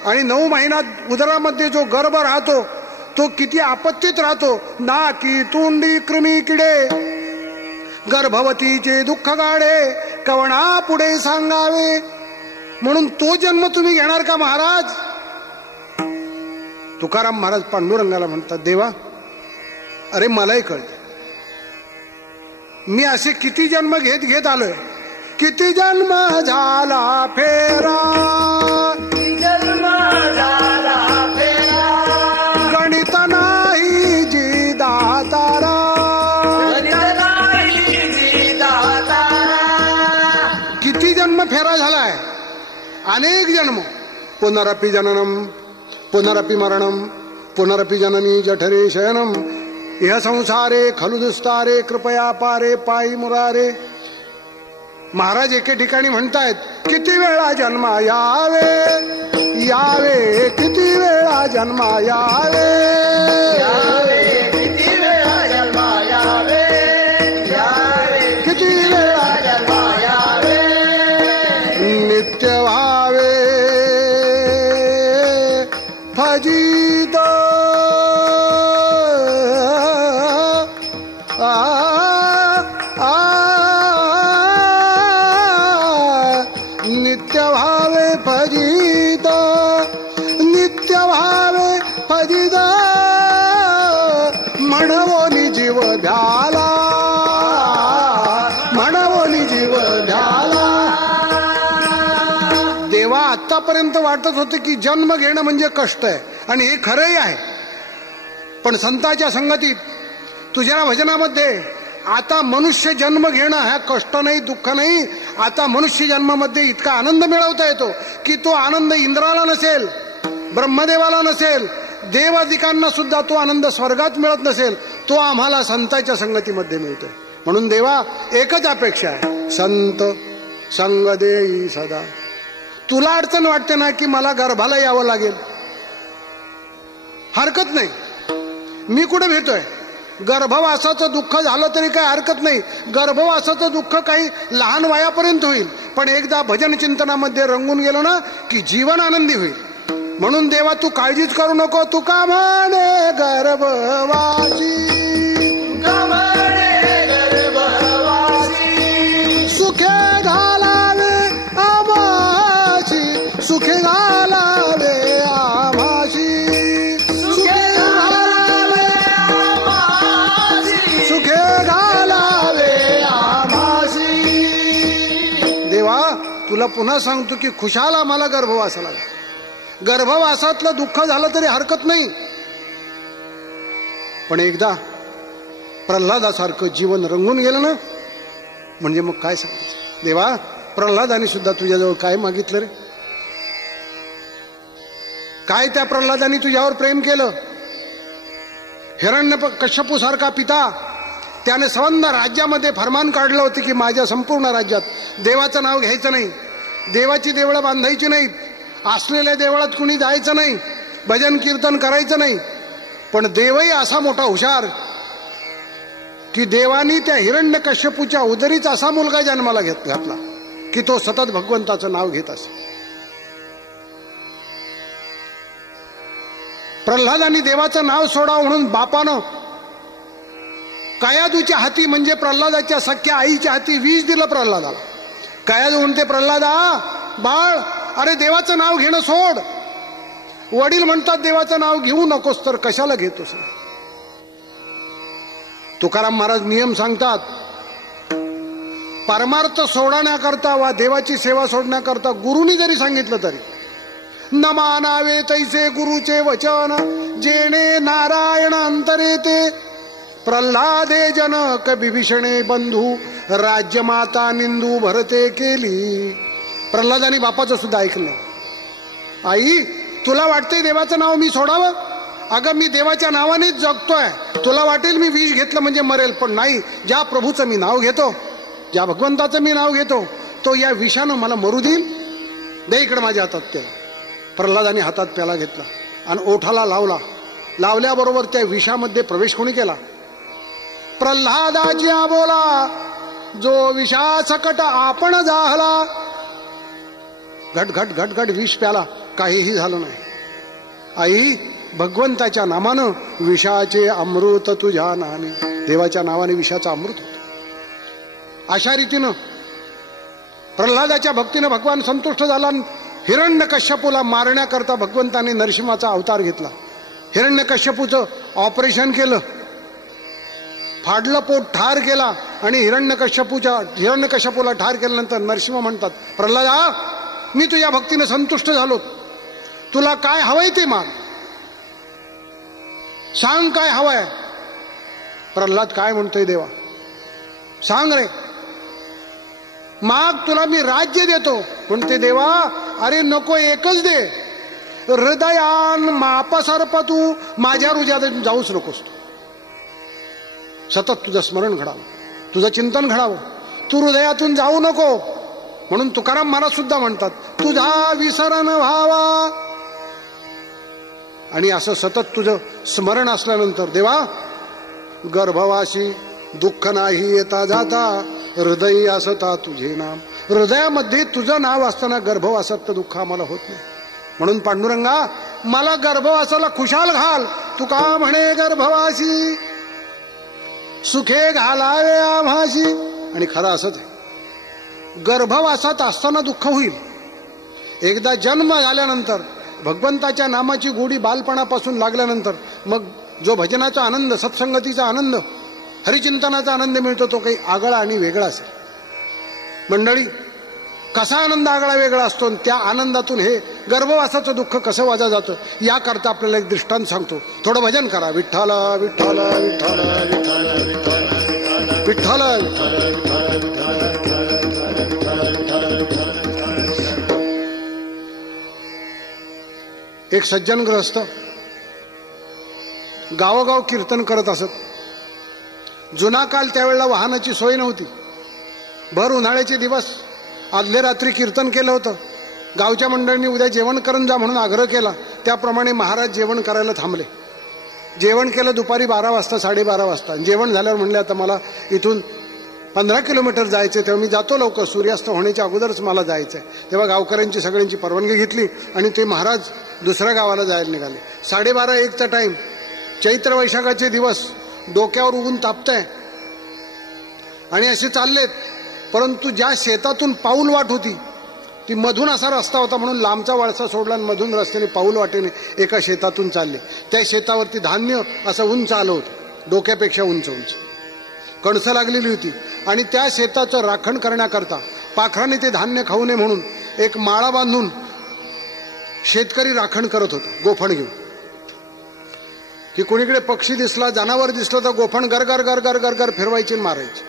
आणि 9 महिन्यात उदरामध्ये जो गर्भ राहतो तो किती आपत्तीत राहतो. नाकी तोंडी कृमी किडे, गर्भवतीचे दुःख गाडे, कवणा पुढे सांगावे. म्हणून तो जन्म तुम्ही घेणार का महाराज. तुकाराम महाराज पांडुरंगाला म्हणतात, देवा अरे मलाही कळते, मी असे किती जन्म घेत घेत आलोय, किती जन्म झाला फेरा, जन्म झाला फेरा, गणित नाही जी दातारा, गणित नाही जी दातारा. किती जन्म फेरा झालाय, अनेक जन्म. पुनरपि जननम पुनरपि मरणम पुनरपि जननी जठरे शयनम, इह संसारे खलु दुस्तारे कृपया पारे पायी मुरारे. महाराज एके ठिकाणी म्हणतायत, किती वेळा जन्मा यावे यावे, किती वेळा जन्मा यावे यावे, किती वेळा जन्मा यावे यावे, किती वेळा जन्मा यावे. नित्य व्हावे फजित नित्य भावे फजित, नित्य भावे फजित, म्हणवोनी जीव ध्याला, म्हणवोनी जीव ध्याला. देवा आतापर्यंत वाटत होते की जन्म घेणं म्हणजे कष्ट आहे, आणि हे खरंही आहे. पण संतांच्या संगतीत तुझ्या भजनामध्ये आता मनुष्य जन्म घेणं हा कष्ट नाही, दुःख नाही. आता मनुष्य जन्मामध्ये इतका आनंद मिळवता येतो की तो आनंद इंद्राला नसेल, ब्रह्मदेवाला नसेल, देवादिकांना सुद्धा तो आनंद स्वर्गात मिळत नसेल, तो आम्हाला संतांच्या संगतीमध्ये मिळतोय. म्हणून देवा एकच अपेक्षा आहे, संत संग देई सदा. तुला अडचण वाटते ना की मला गर्भाला यावं लागेल, हरकत नाही. मी कुठे भेटतोय? गर्भवासाचं दुःख झालं तरी काही हरकत नाही. गर्भवासाचं दुःख काही लहान वयापर्यंत होईल, पण एकदा भजन चिंतनामध्ये रंगून गेलो ना की जीवन आनंदी होईल. म्हणून देवा तू काळजीच करू नको. तुका म्हणे गर्भवासी, सुखे घालावे आमाशी, सुखे घालावे आमाशी, सुखे घालावे आमाशी, सुखे घालावे आमाशी. देवा तुला पुन्हा सांगतो की खुशाल आम्हाला गर्भवासाला. गर्भवासातलं दुःख झालं तरी हरकत नाही, पण एकदा प्रल्हादासारखं जीवन रंगून गेलं ना म्हणजे मग काय सांगायचं. देवा प्रल्हादाने सुद्धा तुझ्याजवळ काय मागितलं रे? काय त्या प्रल्हादाने तुझ्यावर प्रेम केलं? हिरण्यकश्यपू सारखा पिता, त्याने संबंध राज्यामध्ये फरमान काढलं होतं की माझ्या संपूर्ण राज्यात देवाचं नाव घ्यायचं नाही, देवाची देवळं बांधायची नाहीत, असलेल्या देवळात कुणी जायचं नाही, भजन कीर्तन करायचं नाही. पण देवही असा मोठा हुशार की देवानी त्या हिरण्यकश्यपूच्या उदरीच असा मुलगा जन्माला घातला की तो सतत भगवंताचं नाव घेत असे. प्रल्हादांनी देवाचं नाव सोडावं म्हणून बापानं कयादूच्या हाती म्हणजे प्रल्हादाच्या सख्या आईच्या हाती विष दिलं प्रल्हादाला. कयादू म्हणते प्रल्हादा बाळ, अरे देवाचं नाव घेणं सोड. वडील म्हणतात देवाचं नाव घेऊ नकोस, तर कशाला घेतोस? तुकाराम महाराज नियम सांगतात, परमार्थ सोडण्याकरता वा देवाची सेवा सोडण्याकरता गुरुनी जरी सांगितलं तरी न मानावे तैसे गुरुचे वचन, जेणे नारायण अंतरे ते प्रल्हादे जनक विभीषणे बंधू, राज्यमाता निंदू भरते केली. प्रल्हादानी बापाचं सुद्धा ऐकलं. आई तुला वाटतंय देवाचं नाव मी सोडावं? अगं मी देवाच्या नावानेच जगतोय. तुला वाटेल मी विष घेतलं म्हणजे मरेल, पण नाही. ज्या प्रभूचं मी नाव घेतो, ज्या भगवंताचं मी नाव घेतो, तो या विषानं मला मरू देईल. दे इकडे माझ्या हातात ते. प्रल्हादाने हातात प्याला घेतला आणि ओठाला लावला. लावल्याबरोबर त्या विषामध्ये प्रवेश कोणी केला? प्रल्हादाची बोला, जो विषासकट आपण जाहला. घट घट घट घट विष प्याला, काहीही झालं नाही. आई भगवंताच्या नामानं विषाचे अमृत तुझ्या नामे. देवाच्या नावाने विषाचं अमृत होत. अशा रीतीनं प्रल्हादाच्या भक्तीनं भगवान संतुष्ट झाला. हिरण्यकश्यपूला मारण्याकरता भगवंताने नरसिंहाचा अवतार घेतला. हिरण्यकश्यपूचं ऑपरेशन केलं, फाडलं पोट, ठार केला. आणि हिरण्यकश्यपूला ठार केल्यानंतर नरसिंह म्हणतात, प्रल्हादा मी तुझ्या भक्तीने संतुष्ट झालो, तुला काय हवंय ते माग, सांग काय हवंय. प्रल्हाद काय म्हणतोय? देवा सांग रे, माग, तुला मी राज्य देतो. म्हणते देवा अरे नको, एकच दे. हृदयान मापसर्प, तू माझ्या हृदयात जाऊच नकोस. सतत तुझं स्मरण घडावं, तुझं चिंतन घडावं, तू हृदयातून जाऊ नको. म्हणून तुकाराम महाराज सुद्धा म्हणतात, तुझा विसरण व्हावा. आणि असं सतत तुझं स्मरण असल्यानंतर देवा गर्भवासी दुःख नाही येता जाता, हृदयी असता तुझे नाम. हृदयामध्ये तुझं नाव असताना गर्भवासात दुःख आम्हाला होत नाही. म्हणून पांडुरंगा मला गर्भवासाला खुशाल घाल. तुका म्हणे गर्भवासी, सुखे घालावे आम्हाशी. आणि खरं असंच आहे, गर्भवासात असताना दुःख होईल. एकदा जन्म झाल्यानंतर भगवंताच्या नामाची गोडी बालपणापासून लागल्यानंतर मग जो भजनाचा आनंद, सत्संगतीचा आनंद, हरिचिंतनाचा आनंद मिळतो तो काही आगळा आणि वेगळा असेल. मंडळी, कसा आनंद आगळा वेगळा असतो, त्या आनंदातून हे गर्भवासाचं दुःख कसं वाजा जातं याकरता आपल्याला एक दृष्टांत सांगतो. थोडं भजन करा. विठ्ठल विठ्ठल विठ्ठल विठ्ठल विठ्ठल विठ्ठल. एक सज्जन ग्रहस्थ गावोगाव कीर्तन करत असत. जुना काल त्यावेळेला वाहनाची सोय नव्हती. भर उन्हाळ्याचे दिवस आदले रात्री कीर्तन केलं होतं. गावच्या मंडळींनी उद्या जेवण करून जा म्हणून आग्रह केला. त्याप्रमाणे महाराज जेवण करायला थांबले. जेवण केलं दुपारी 12 वाजता 12:30 वाजता. जेवण झाल्यावर म्हणले आता मला इथून 15 किलोमीटर जायचे, तेव्हा मी जातो लवकर, सूर्यास्त होण्याच्या अगोदरच मला जायचंय. तेव्हा गावकऱ्यांची सगळ्यांची परवानगी घेतली आणि ते महाराज दुसऱ्या गावाला जायला निघाले. 12:30-1चा टाइम. चैत्र वैशाखाचे दिवस, डोक्यावर ऊन तापतंय आणि असे चाललेत. परंतु ज्या शेतातून पाऊल वाट होती ती मधून असा रस्ता होता म्हणून लांबचा वळसा सोडला आणि मधून रस्त्याने पाऊल वाटेने एका शेतातून चालले. त्या शेतावरती धान्य असं उंच आलं होतं, डोक्यापेक्षा उंच उंच कणसं लागलेली होती. आणि त्या शेताचं राखण करण्याकरता पाखराने ते धान्य खाऊ नये म्हणून एक माळा बांधून शेतकरी राखण करत होता गोफण घेऊन. की कोणीकडे पक्षी दिसला, जनावर दिसलं तर गोफण गरगर गरगर गरगर फिरवायची आणि मारायची.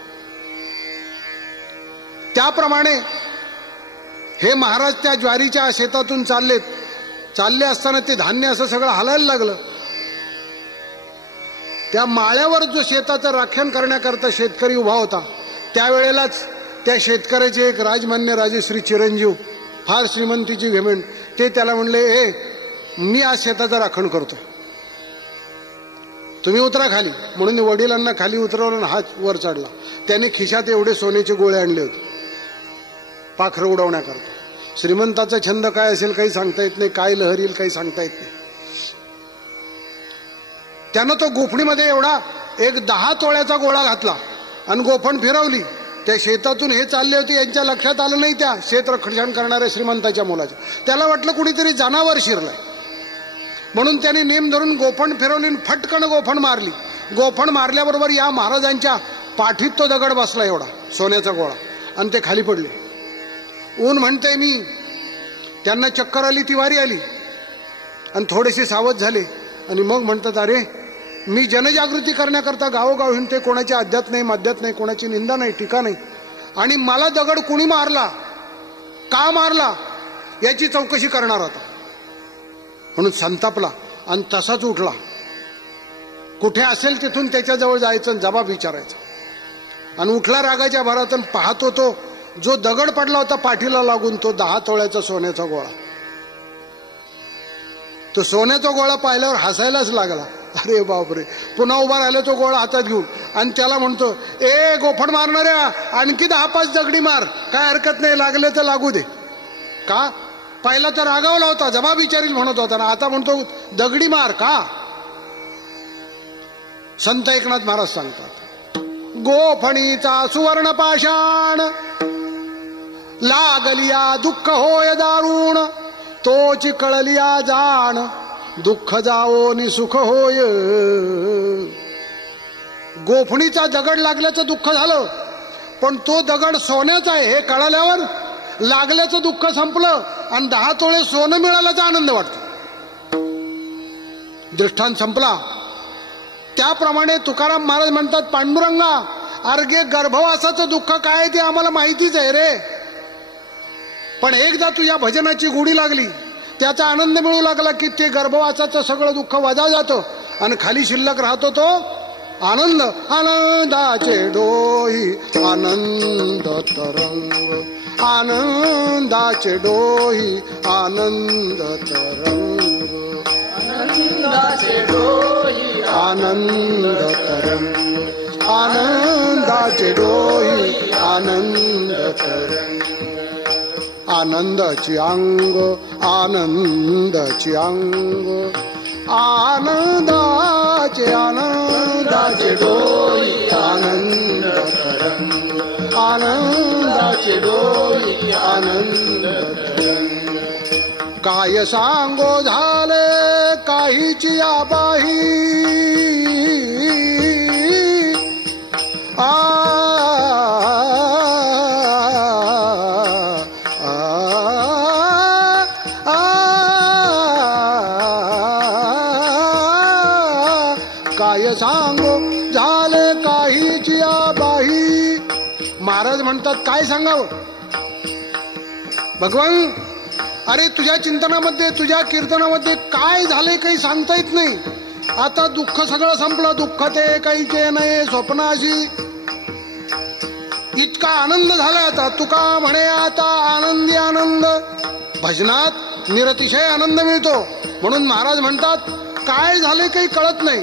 त्याप्रमाणे हे महाराज त्या ज्वारीच्या शेतातून चालले असताना ते धान्य असं सगळं हालायला लागलं. त्या माळ्यावर जो शेताचं राखण करण्याकरता शेतकरी उभा होता त्यावेळेलाच त्या शेतकऱ्याचे एक राजमान्य राजे श्री चिरंजीव, फार श्रीमंतीची घमेंड, ते त्याला म्हणले, मी आज शेताचं राखण करतो, तुम्ही उतरा खाली. म्हणून वडिलांना खाली उतरवलं आणि हात वर चढला. त्याने खिशात एवढे सोन्याचे गोळे आणले होते पाखरं उडवण्याकरता. श्रीमंताचा छंद काय असेल काही सांगता येत नाही, काय लहर येईल काही सांगता येत नाही. त्यानं तो गोफणीमध्ये एवढा एक 10 तोळ्याचा गोळा घातला आणि गोफण फिरवली. त्या शेतातून हे चालले होते, यांच्या लक्षात आलं नाही त्या शेत रक्षण करणाऱ्या श्रीमंताच्या मुलाच्या. त्याला वाटलं कुणीतरी जनावर शिरलंय म्हणून त्याने नेम धरून गोफण फिरवली आणि फटकन गोफण मारली. गोफण मारल्याबरोबर या महाराजांच्या पाठीत तो दगड बसला एवढा सोन्याचा गोळा आणि ते खाली पडले. ऊन म्हणते मी, त्यांना चक्कर आली, तिवारी आली आणि थोडेसे सावध झाले आणि मग म्हणतात, अरे मी जनजागृती करण्याकरता गावोगाव हिंडते, कोणाची अध्यात नाही मध्यात नाही, कोणाची निंदा नाही टीका नाही, आणि मला दगड कुणी मारला, का मारला याची चौकशी करणार होता. म्हणून संतापला आणि तसाच उठला. कुठे असेल तिथून त्याच्याजवळ जायचं, जबाब विचारायचा. आणि उठला रागाच्या भरातून. पाहतो तो जो दगड पडला होता पाठीला लागून, तो 10 तोळ्याचा सोन्याचा गोळा. तो सोन्याचा गोळा पाहिल्यावर हसायलाच लागला. अरे बापरे. पुन्हा उभा राहिला तो गोळा हातात घेऊन आणि त्याला म्हणतो, ए गोफण मारणाऱ्या, आणखी 10-5 दगडी मार, काय हरकत नाही, लागले तर लागू दे. का? पहिला तर रागावला होता, जबाब विचारील म्हणत होता ना, आता म्हणतो दगडी मार का? संत एकनाथ महाराज सांगतात, गोफणीचा सुवर्ण पाषाण लागलिया दुःख होय दारुण, तोच कळलिया जाण दुःख जाओ नि सुख होय. गोफणीचा दगड लागल्याचं दुःख झालं, पण तो दगड सोन्याचा आहे हे कळल्यावर लागल्याचं दुःख संपलं आणि 10 तोळे सोनं मिळाल्याचा आनंद वाटतो. दृष्टांत संपला. त्याप्रमाणे तुकाराम महाराज म्हणतात, पांडुरंगा, अर्गे गर्भवासाचं दुःख काय ते आम्हाला माहितीच आहे रे, पण एकदा तुझ्या भजनाची गोडी लागली, त्याचा आनंद मिळू लागला की ते गर्भवासाचं सगळं दुःख वजा जातं आणि खाली शिल्लक राहतो तो आनंद. आनंदाचे डोही आनंद तरंग, आनंदाचे डोही आनंद तरंग, आनंदाचे डोही आनंद तरंग, आनंदाचे डोही आनंद तरंग. आनंदाची अंग, आनंदाची अंग, आनंदाचे आनंदाचे डोई आनंद तरंग, आनंदाचे डोई आनंद तरंग. काय सांगो झाले काहीची आबाही, काय सांगो झाले काहीची आबाही, महाराज म्हणतात काय सांगावं भगवान, अरे तुझ्या चिंतनामध्ये तुझ्या कीर्तनामध्ये काय झाले काही सांगता येत नाही. आता दुःख सगळं संपलं, दुःख ते काहीचे नाही स्वप्नाशी. इतका आनंद झाला आता. तुका म्हणे आता आनंदी आनंद. भजनात निरतिशय आनंद मिळतो. म्हणून महाराज म्हणतात काय झाले काही कळत नाही.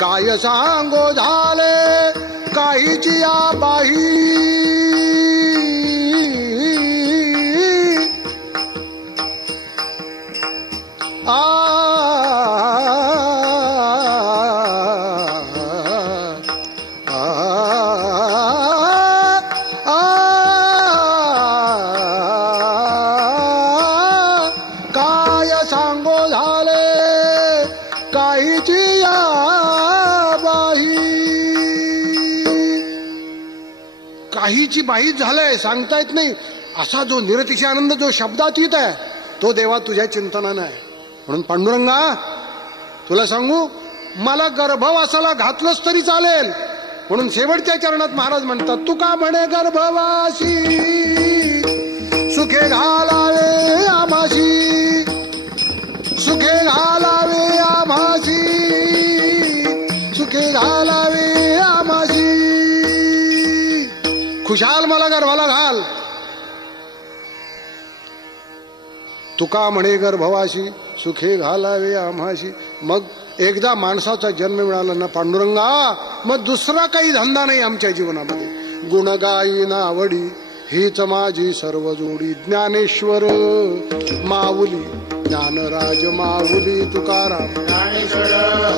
काय सांगो झाले काहीची या बाही. काय सांगो झाले काहीची या बाही. काहीची बाही झालंय सांगता येत नाही. असा जो निरतिशय आनंद जो शब्दात येत आहे तो देवा तुझ्या चिंतनानं आहे. म्हणून पांडुरंगा तुला सांगू, मला गर्भवासाला घातलंच तरी चालेल. म्हणून शेवटच्या चरणात महाराज म्हणतात तुका म्हणे गर्भवासी सुखे घालावे आम्हाशी. सुखे घालावे आम्हाशी. सुखे घालावे आम्हाशी. खुशाल मला गर्भाला घाल. तुका म्हणे गर्भवासी सुखे घालावे आम्हाशी. मग एकदा माणसाचा जन्म मिळाला ना पांडुरंगा, मग दुसरा काही धंदा नाही आमच्या जीवनामध्ये. गुणगायी नावडी हीच माझी सर्व जोडी. ज्ञानेश्वर माऊली ज्ञानराज माऊली तुकाराम. ज्ञानेश्वर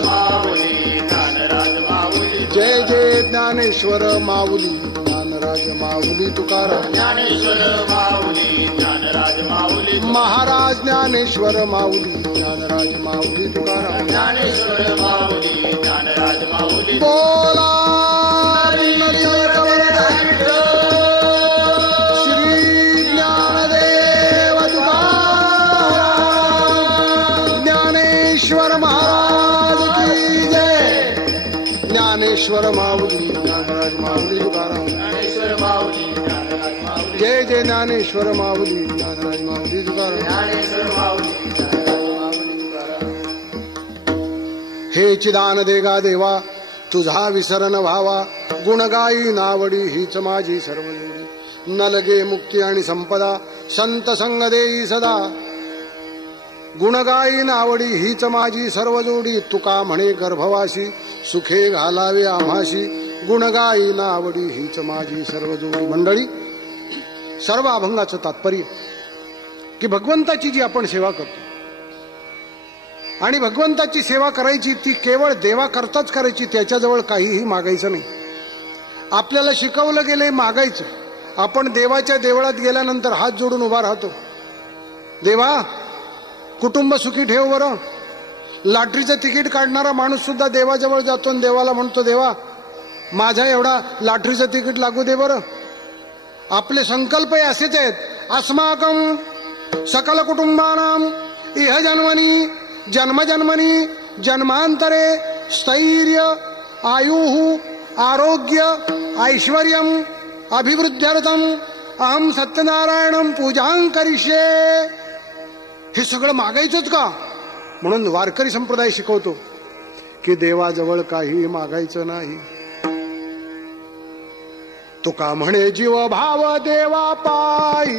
माऊली ज्ञानराज माऊली. जय जय ज्ञानेश्वर माऊली ज्ञानराज माऊली तुकाराम. ज्ञानेश्वर माऊली ज्ञानराज माऊली. महाराज ज्ञानेश्वर माऊली ज्ञानराज माऊली तुकाराम. ज्ञानेश्वर माऊली ज्ञानराज माऊली. बोला श्री ज्ञानदेव तुकाराम. ज्ञानेश्वर महाराज की जय. ज्ञानेश्वर माऊली ज्ञानराज माऊली तुकाराम. ज्ञानेश्वर माऊली ज्ञानराज माऊली. जय जय ज्ञानेश्वर माऊली ज्ञानराज माऊली तुकाराम. ज्ञानेश्वर माऊली ज्ञानराज माऊली तुकाराम. हे चिदान देगा देवा तुझा विसरण व्हावा. गुणगायी नावडी हीच माझी सर्व जोडी. न लगे मुक्ती आणि संपदा संत संग देई सदा. गुणगायी नावडी हीच माझी सर्व जोडी. तुका म्हणे गर्भवासी सुखे घालावे आम्हाशी. गुणगायी नावडी हीच माझी सर्व जोडी. मंडळी, सर्व अभंगाचं तात्पर्य की भगवंताची जी आपण सेवा करतो आणि भगवंताची सेवा करायची ती केवळ देवाकरताच करायची. त्याच्याजवळ काहीही मागायचं नाही. आपल्याला शिकवलं गेलंय मागायचं. आपण देवाच्या देवळात गेल्यानंतर हात जोडून उभा राहतो. देवा कुटुंब सुखी ठेव बरं. लॉटरीचं तिकीट काढणारा माणूस सुद्धा देवाजवळ जातो आणि देवाला म्हणतो देवा माझा एवढा लॉटरीचं तिकीट लागू दे बरं. आपले संकल्प असेच आहेत. अस्माकं सकल कुटुंबानां इह जन्मनी जन्मजन्मनी जन्मांतरे स्थैर्य आयुः आरोग्य ऐश्वर्यम अभिवृद्ध्यर्थम अहम सत्यनारायणं पूजां करिष्ये. हे सगळं मागायचंच का? म्हणून वारकरी संप्रदाय शिकवतो की देवाजवळ काही मागायचं नाही. तुका म्हणे जीव भाव देवा पायी.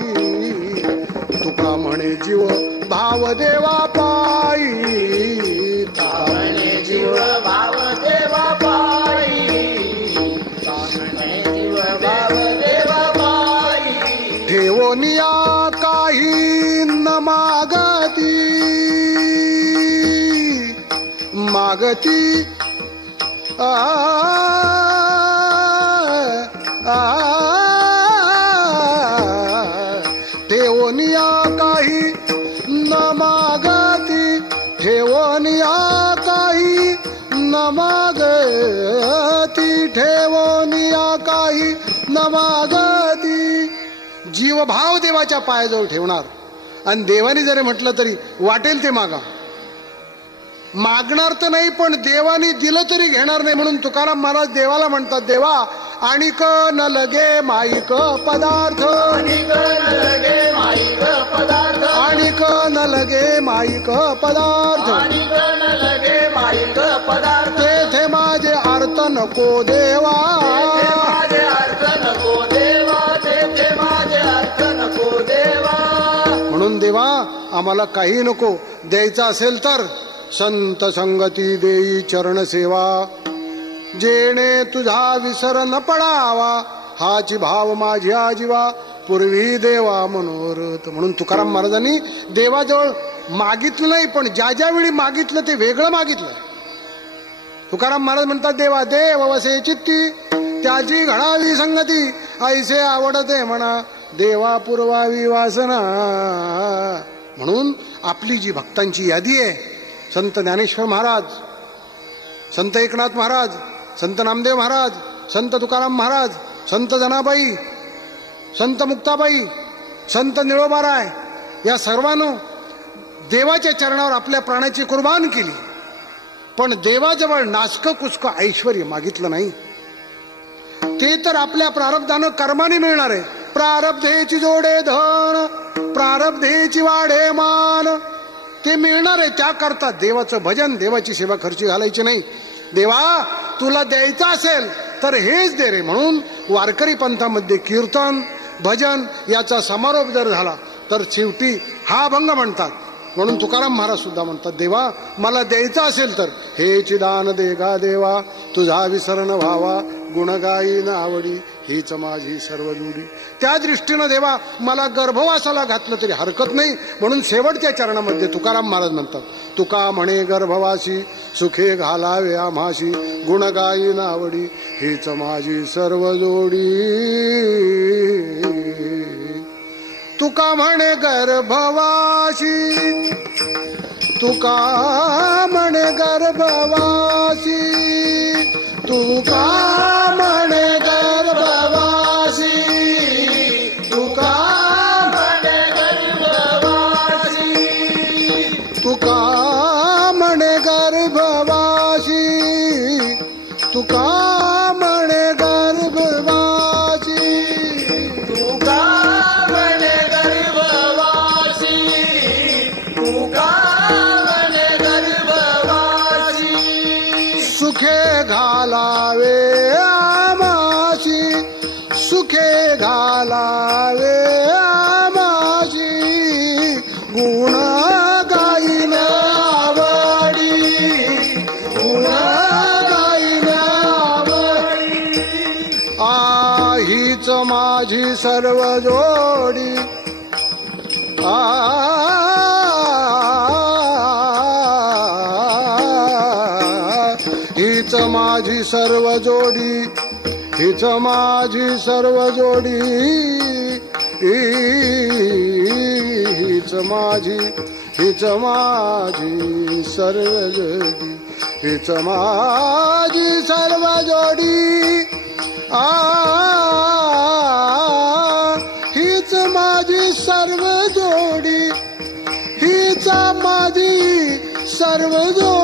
तुका म्हणे जीव भाव देवा पायी. तुका म्हणे जीव भाव देवा पायी. तुका म्हणे जीव भाव देवा पायी. ठेवोनिया काही न मागती. मागती ठेवोनिया काही न मागती. ठेवोनिया काही न मागती. ठेवोनिया काही न मागती. जीवभाव देवाच्या पायाजवळ ठेवणार आणि देवाने जरी म्हटलं तरी वाटेल ते मागा. मागणार तर नाही, पण देवाने दिलं तरी घेणार नाही. म्हणून तुकाराम महाराज देवाला म्हणतात, देवा आणिक न लगे माईक पदार्थ, आणिक न लगे माईक पदार्थ, आणिक न लगे माईक पदार्थ, आणिक न लगे माईक पदार्थ, तेथे माझे अर्थ नको देवा, तेथे माझे अर्थ नको देवा, तेथे माझे अर्थ नको देवा. म्हणून देवा आम्हाला काही नको, द्यायचं असेल तर संत संगती देई चरण सेवा, जेणे तुझा विसर न पडावा, हाची भाव माझ्या जीवा, पूर्वी देवा मनोरथ. म्हणून तुकाराम महाराजांनी देवाजवळ मागितलं नाही, पण ज्या ज्या वेळी मागितलं ते वेगळं मागितलं. तुकाराम महाराज म्हणतात, देवा देव वसे चित्ती, त्याची घडावी संगती, ऐसे आवडते म्हणा, देवा पुरवावी वासना. म्हणून आपली जी भक्तांची यादी आहे, संत ज्ञानेश्वर महाराज, संत एकनाथ महाराज, संत नामदेव महाराज, संत तुकाराम महाराज, संत जनाबाई, संत मुक्ताबाई, संत निळोबाराय, या सर्वांनो देवाच्या चरणावर आपल्या प्राणाची कुर्बान केली, पण देवाजवळ नासकं कुचकं ऐश्वर्य मागितलं नाही. ते तर आपल्या प्रारब्धानं कर्माने मिळणार आहे. प्रारब्धेची जोडे धन, प्रारब्धेची वाढे मान, ते मिळणार आहे. त्याकरता देवाचं भजन, देवाची सेवा खर्ची घालायची नाही. देवा तुला द्यायचं असेल तर हेच दे रे. म्हणून वारकरी पंथामध्ये कीर्तन भजन याचा समारोप जर झाला तर शेवटी हा अभंग म्हणतात. म्हणून तुकाराम महाराज सुद्धा म्हणतात, देवा मला द्यायचं असेल तर हेच दान दे गा देवा, तुझा विसरण व्हावा, गुण गायीन आवडी, हीच माझी सर्व जोडी. त्या दृष्टीनं देवा मला गर्भवासाला घातलं तरी हरकत नाही. म्हणून शेवटच्या चरणामध्ये तुकाराम महाराज म्हणतात, तुका म्हणे गर्भवासी, सुखे घालावे आम्हाशी, गुण गायीन आवडी, हीच माझी सर्व जोडी. तुका म्हणे गर्भवासी, तुका म्हणे गर्भवासी, तुका म्हणे गर्भवासी, तुका म्हणे गर्भवासी, तुका म्हणे गर्भवासी, तुका म्हणे गर्भवासी, तुका म्हणे गर्भवासी, तुका म्हणे गर्भवासी. सुखे घालावे आमाशी, सुखे घालावे आमाशी, गुण गायीन आवडी, गुण गायीन आवडी. हीच माझी सर्व जोडी, हीच माझी सर्व जोडी, हीच माझी सर्व जोडी, हीच माझी, हीच माझी सर्व जोडी, हीच माझी सर्व जोडी. हीच माझी सर्व जोडी, हीच माझी सर्व जोडी.